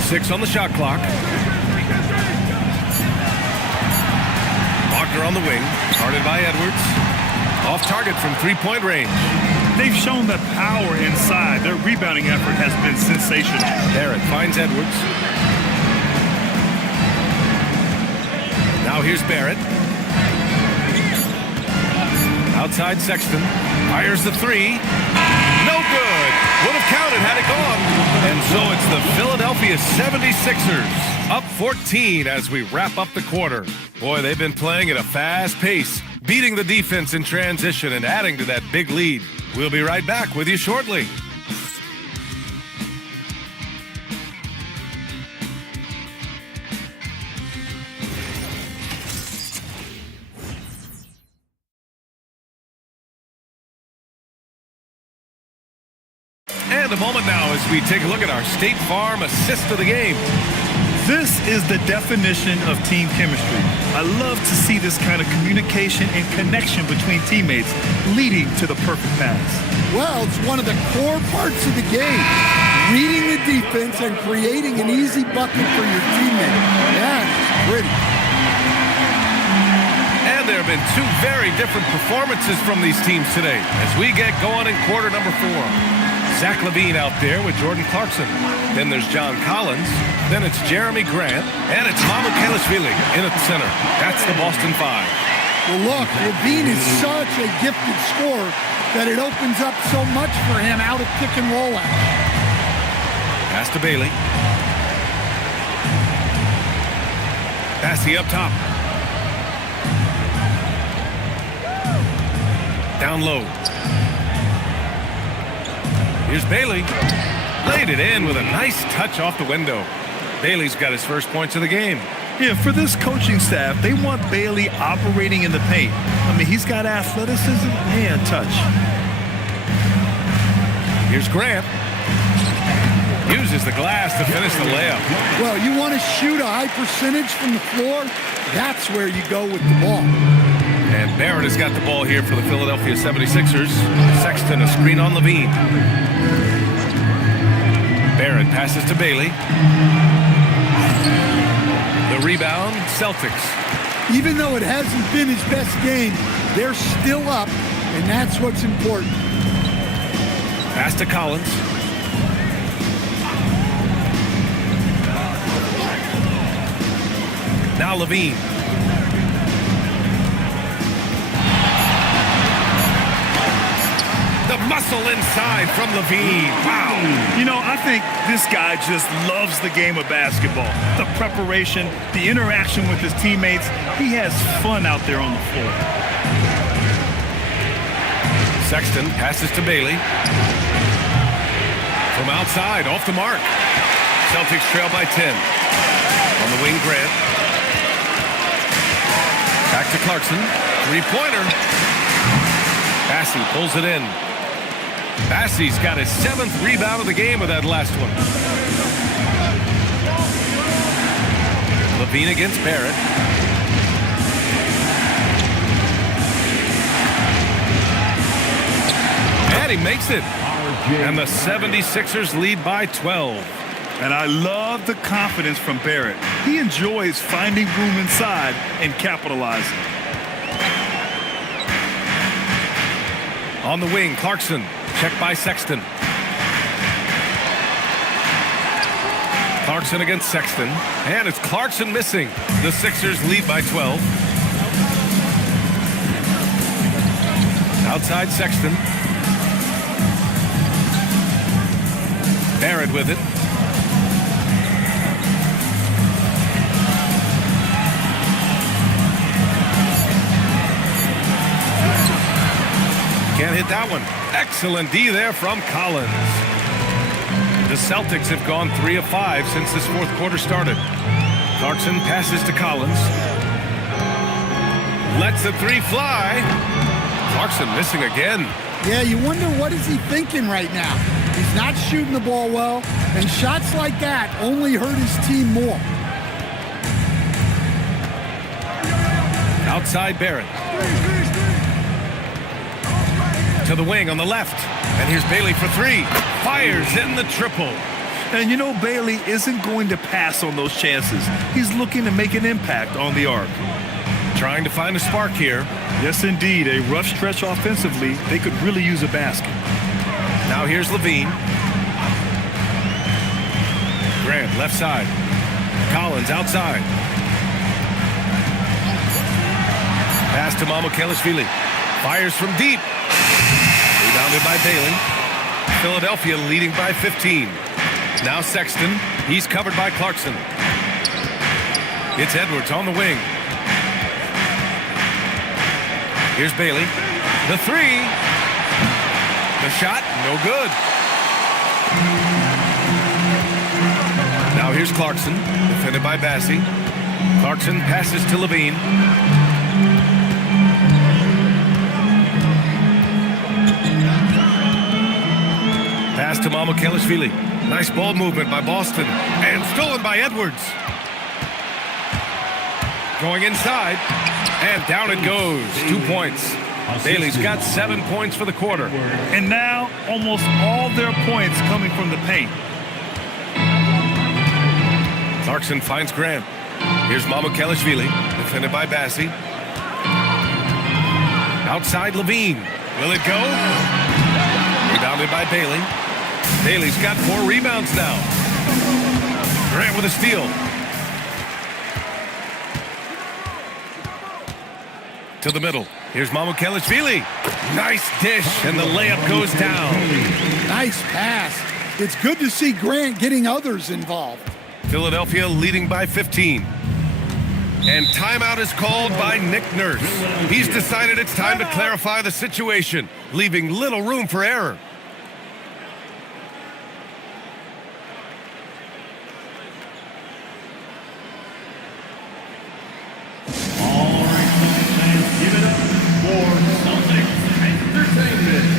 6 on the shot clock. Wagner on the wing. Guarded by Edwards. Off target from three-point range. They've shown that power inside. Their rebounding effort has been sensational. Barrett finds Edwards. Now here's Barrett. Outside Sexton. Fires the three. No good. Would have counted had it gone. And so it's the Philadelphia 76ers up 14 as we wrap up the quarter. Boy, they've been playing at a fast pace, beating the defense in transition and adding to that big lead. We'll be right back with you shortly. And a moment now as we take a look at our State Farm assist of the game. This is the definition of team chemistry. I love to see this kind of communication and connection between teammates leading to the perfect pass. Well, it's one of the core parts of the game. Reading the defense and creating an easy bucket for your teammate. That is pretty. And there have been two very different performances from these teams today as we get going in quarter number 4. Zach LaVine out there with Jordan Clarkson. Then there's John Collins. Then it's Jeremy Grant. And it's Mamu Kelishvili in at the center. That's the Boston 5. Well, look, LaVine is such a gifted scorer that it opens up so much for him out of pick and roll action. Pass to Bailey. Passy up top. Down low. Here's Bailey. Laid it in with a nice touch off the window. Bailey's got his first points of the game. Yeah, for this coaching staff, they want Bailey operating in the paint. I mean, he's got athleticism and touch. Here's Grant. Uses the glass to finish the layup. Well, you want to shoot a high percentage from the floor? That's where you go with the ball. And Barrett has got the ball here for the Philadelphia 76ers. Sexton a screen on LaVine. Barrett passes to Bailey. The rebound, Celtics. Even though it hasn't been his best game, they're still up, and that's what's important. Pass to Collins. Now LaVine. The muscle inside from LaVine. Wow. You know, I think this guy just loves the game of basketball. The preparation, the interaction with his teammates. He has fun out there on the floor. Sexton passes to Bailey. From outside, off the mark. Celtics trail by 10. On the wing, Grant. Back to Clarkson. Three-pointer. Bassey pulls it in. Bassey's got his 7th rebound of the game with that last one. LaVine against Barrett. And he makes it. And the 76ers lead by 12. And I love the confidence from Barrett. He enjoys finding room inside and capitalizing. On the wing, Clarkson. Checked by Sexton. Clarkson against Sexton. And it's Clarkson missing. The Sixers lead by 12. Outside Sexton. Barrett with it. Can't hit that one. Excellent D there from Collins. The Celtics have gone 3 of 5 since this fourth quarter started. Clarkson passes to Collins. Lets the three fly. Clarkson missing again. Yeah, you wonder what is he thinking right now. He's not shooting the ball well, and shots like that only hurt his team more. Outside Barrett. To the wing on the left. And here's Bailey for 3. Fires in the triple. And you know, Bailey isn't going to pass on those chances. He's looking to make an impact on the arc. Trying to find a spark here. Yes, indeed. A rough stretch offensively. They could really use a basket. Now here's LaVine. Grant, left side. Collins, outside. Pass to Mamu Kelishvili. Fires from deep. Rebounded by Bailey. Philadelphia leading by 15. Now Sexton. He's covered by Clarkson. It's Edwards on the wing. Here's Bailey. The 3. The shot, no good. Now here's Clarkson, defended by Bassey. Clarkson passes to LaVine. Pass to Mamu Kelishvili. Nice ball movement by Boston. And stolen by Edwards. Going inside, and down it goes. 2 points. Bailey's got 7 points for the quarter. And now, almost all their points coming from the paint. Clarkson finds Grant. Here's Mamukelashvili, defended by Bassi. Outside Levine. Will it go? Rebounded by Bailey. Bailey's got 4 rebounds now. Grant with a steal. To the middle. Here's Mamukelashvili. Nice dish, and the layup goes down. Nice pass. It's good to see Grant getting others involved. Philadelphia leading by 15. And timeout is called by Nick Nurse. He's decided it's time to clarify the situation, leaving little room for error. All right, fans, give it up for Celtics Entertainment.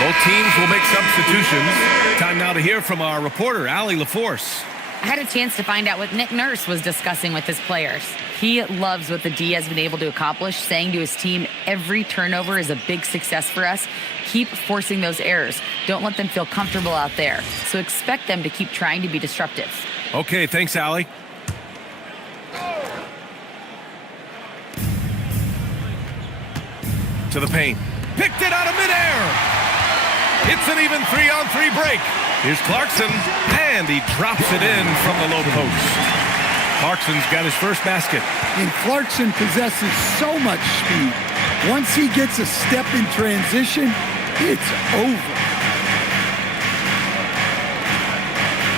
Both teams will make substitutions. Time now to hear from our reporter, Allie LaForce. I had a chance to find out what Nick Nurse was discussing with his players. He loves what the D has been able to accomplish, saying to his team, every turnover is a big success for us. Keep forcing those errors. Don't let them feel comfortable out there. So expect them to keep trying to be disruptive. Okay, thanks, Allie. To the paint. Picked it out of midair. It's an even 3-on-3 break. Here's Clarkson, and he drops it in from the low post. Clarkson's got his first basket. And Clarkson possesses so much speed. Once he gets a step in transition, it's over.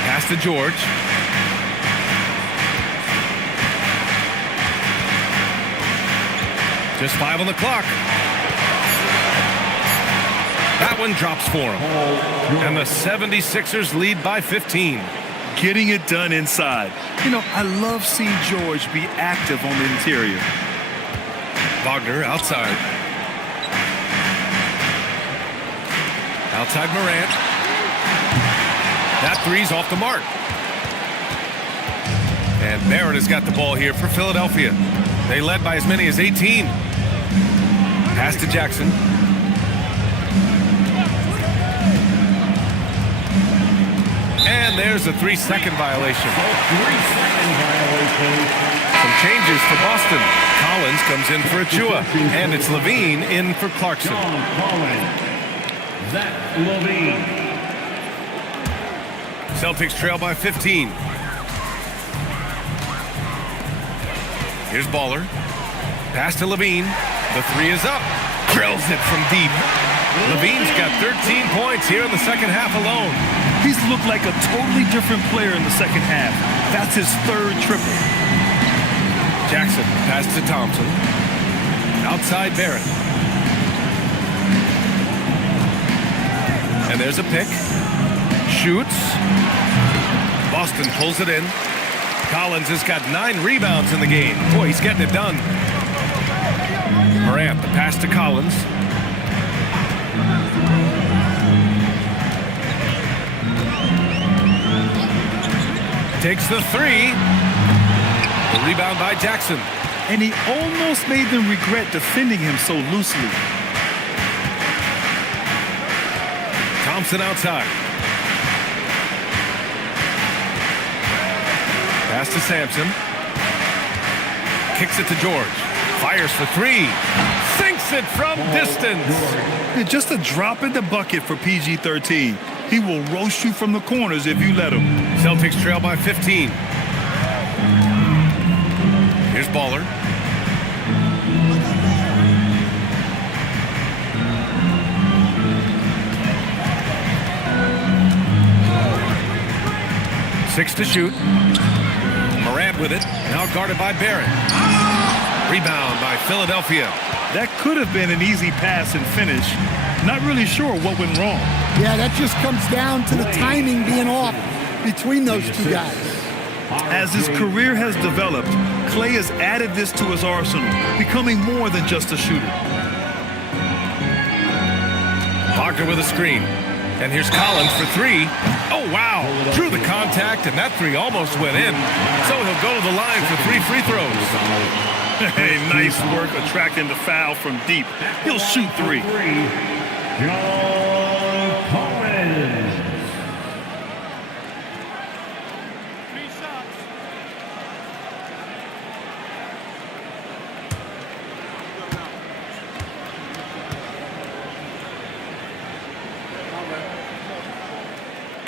Pass to George. Just 5 on the clock. That one drops for him. And the 76ers lead by 15. Getting it done inside. You know, I love seeing George be active on the interior. Wagner outside. Outside Morant. That three's off the mark. And Barrett has got the ball here for Philadelphia. They led by as many as 18. Pass to Jackson. And there's a 3-second violation. 3-second violation. Some changes for Boston. Collins comes in for Achua. And it's Levine in for Clarkson. John Collins. Zach Levine. Celtics trail by 15. Here's Baller. Pass to Levine. The 3 is up. Drills it from deep. Levine's got 13 points here in the second half alone. He's looked like a totally different player in the second half. That's his 3rd triple. Jackson pass to Thompson. Outside Barrett. And there's a pick. Shoots. Boston pulls it in. Collins has got 9 rebounds in the game. Boy, he's getting it done. Morant, the pass to Collins. Takes the 3. The rebound by Jackson. And he almost made them regret defending him so loosely. Thompson outside. Pass to Sampson. Kicks it to George. Fires for three. Sinks it from distance. Yeah, just a drop in the bucket for PG-13. He will roast you from the corners if you let him. Celtics trail by 15. Here's Baller. Six to shoot. Morant with it. Now guarded by Barrett. Rebound by Philadelphia. That could have been an easy pass and finish. Not really sure what went wrong. Yeah, that just comes down to the timing being off between those two guys. As his career has developed, Klay has added this to his arsenal, becoming more than just a shooter. Wagner with a screen. And here's Collins for three. Oh, wow. Drew the contact, and that three almost went in. So he'll go to the line for 3 free throws. Hey, nice work attracting the foul from deep. He'll shoot 3. John Collins.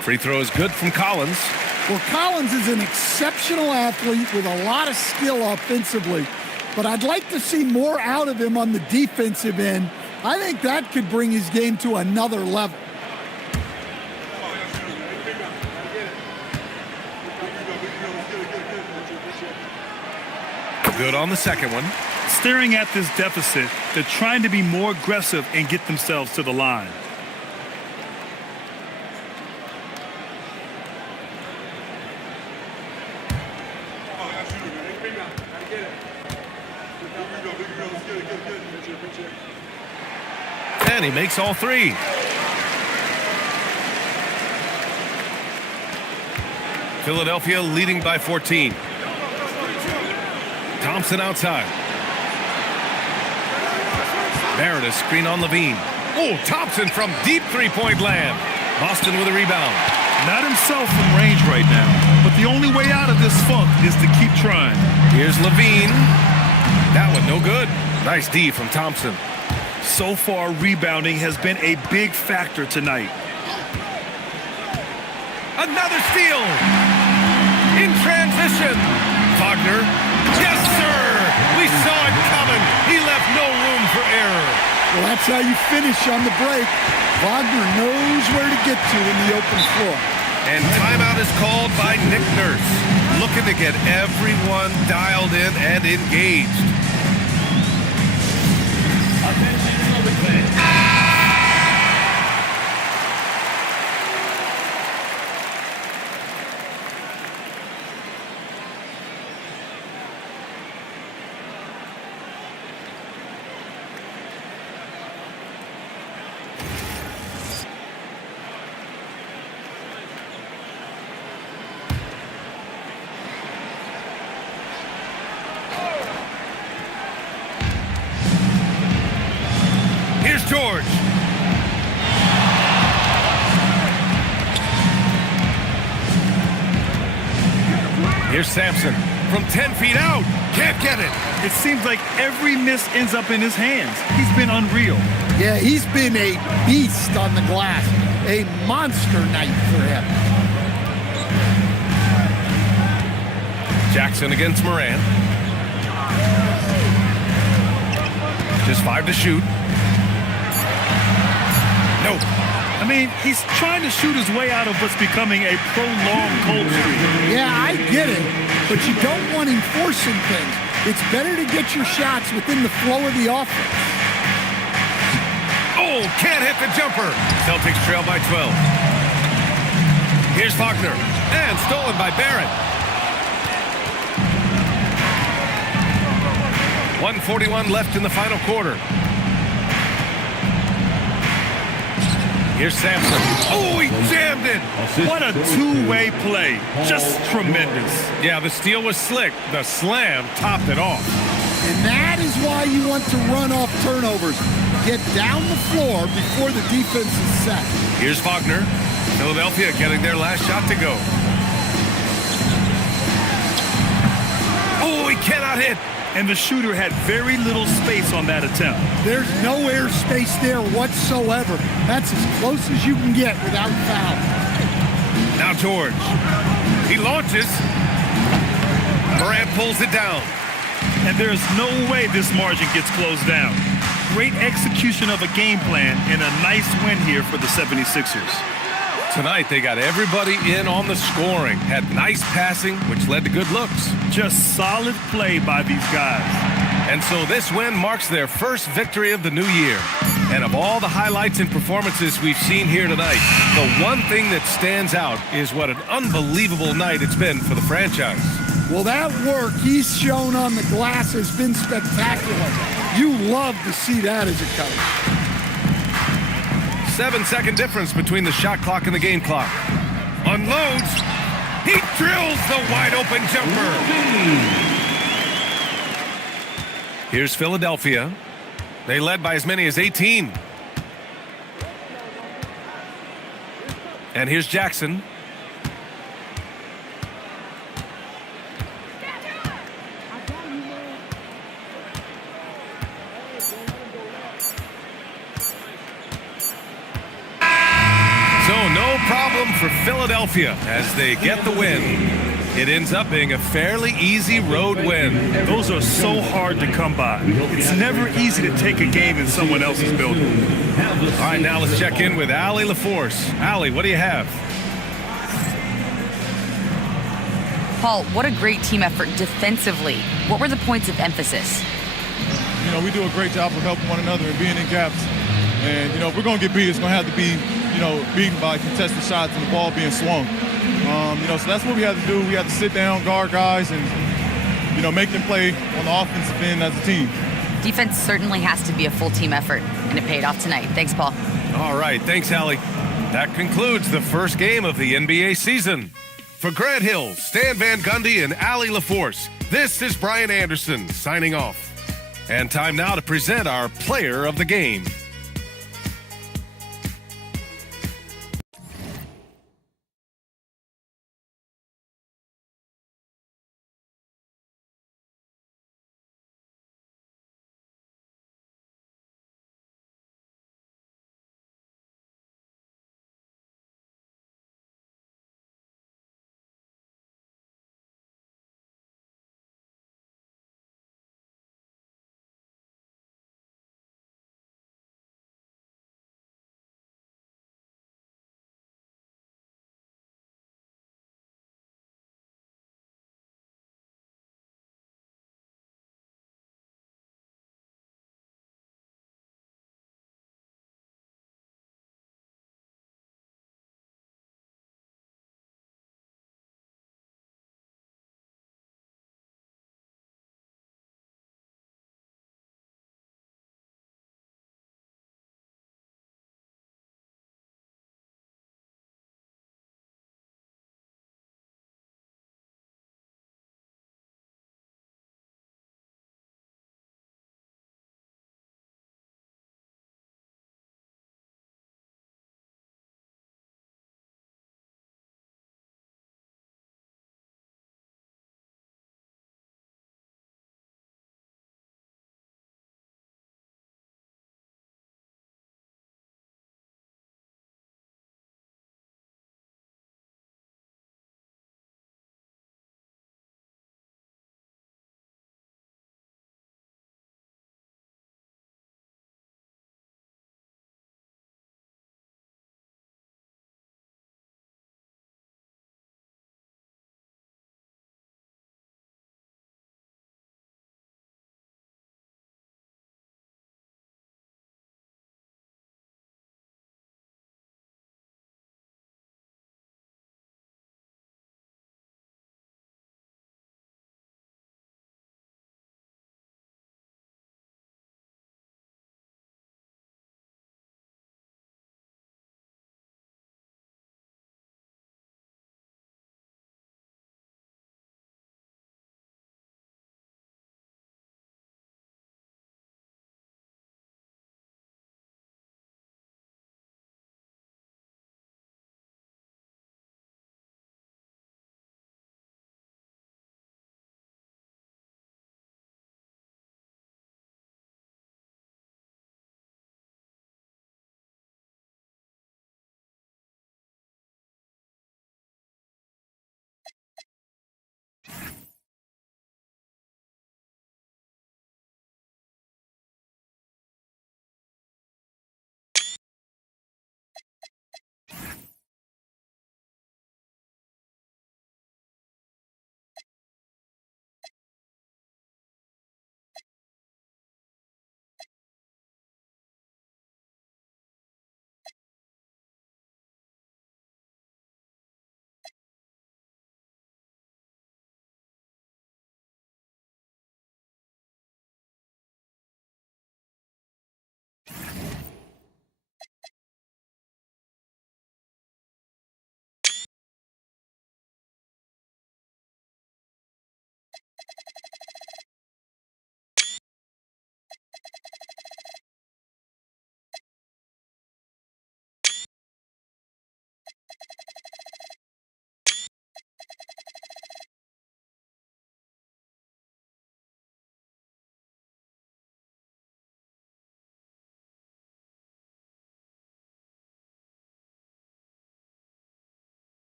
Free throw is good from Collins. Well, Collins is an exceptional athlete with a lot of skill offensively, but I'd like to see more out of him on the defensive end. I think that could bring his game to another level. Good on the second one. Staring at this deficit, they're trying to be more aggressive and get themselves to the line. And he makes all 3. Philadelphia leading by 14. Thompson outside. Barrett a screen on Levine. Oh, Thompson from deep three-point land. Boston with a rebound. Not himself from range right now, but the only way out of this funk is to keep trying. Here's Levine. That one no good. Nice D from Thompson. So far, rebounding has been a big factor tonight. Another steal. In transition. Wagner. Yes, sir. We saw it coming. He left no room for error. Well, that's how you finish on the break. Wagner knows where to get to in the open floor. And timeout is called by Nick Nurse, looking to get everyone dialed in and engaged. Attention, Celtics fans. Here's George. Here's Sampson from 10 feet out. Can't get it. It seems like every miss ends up in his hands. He's been unreal. Yeah, he's been a beast on the glass. A monster night for him. Jackson against Morant. Just 5 to shoot. Nope. I mean, he's trying to shoot his way out of what's becoming a prolonged cold streak. Yeah, I get it, but you don't want him forcing things. It's better to get your shots within the flow of the offense. Oh, can't hit the jumper. Celtics trail by 12. Here's Wagner. And stolen by Barrett. 1:41 left in the final quarter. Here's Sampson. Oh, he jammed it. What a two-way play. Just tremendous. Yeah, the steal was slick. The slam topped it off. And that is why you want to run off turnovers. Get down the floor before the defense is set. Here's Wagner. Philadelphia getting their last shot to go. Oh, he cannot hit. And the shooter had very little space on that attempt. There's no air space there whatsoever. That's as close as you can get without foul. Now George. He launches. Morant pulls it down. And there's no way this margin gets closed down. Great execution of a game plan and a nice win here for the 76ers. Tonight, they got everybody in on the scoring. Had nice passing, which led to good looks. Just solid play by these guys. And so this win marks their first victory of the new year. And of all the highlights and performances we've seen here tonight, the one thing that stands out is what an unbelievable night it's been for the franchise. Well, that work he's shown on the glass has been spectacular. You love to see that as a coach. 7-second difference between the shot clock and the game clock. Unloads. He drills the wide open jumper. Here's Philadelphia. They led by as many as 18. And here's Jackson. So no problem for Philadelphia as they get the win. It ends up being a fairly easy road win. Those are so hard to come by. It's never easy to take a game in someone else's building. All right, now let's check in with Allie LaForce. Allie, what do you have? Paul, what a great team effort defensively. What were the points of emphasis? You know, we do a great job of helping one another and being in gaps. And, you know, if we're going to get beat, it's going to have to be, you know, beaten by contested shots and the ball being swung. You know, so that's what we have to do. We have to sit down, guard guys, and, you know, make them play on the offensive end as a team. Defense certainly has to be a full team effort, and it paid off tonight. Thanks, Paul. All right, thanks, Allie. That concludes the first game of the NBA season. For Grant Hill, Stan Van Gundy, and Allie LaForce, this is Brian Anderson signing off. And time now to present our player of the game.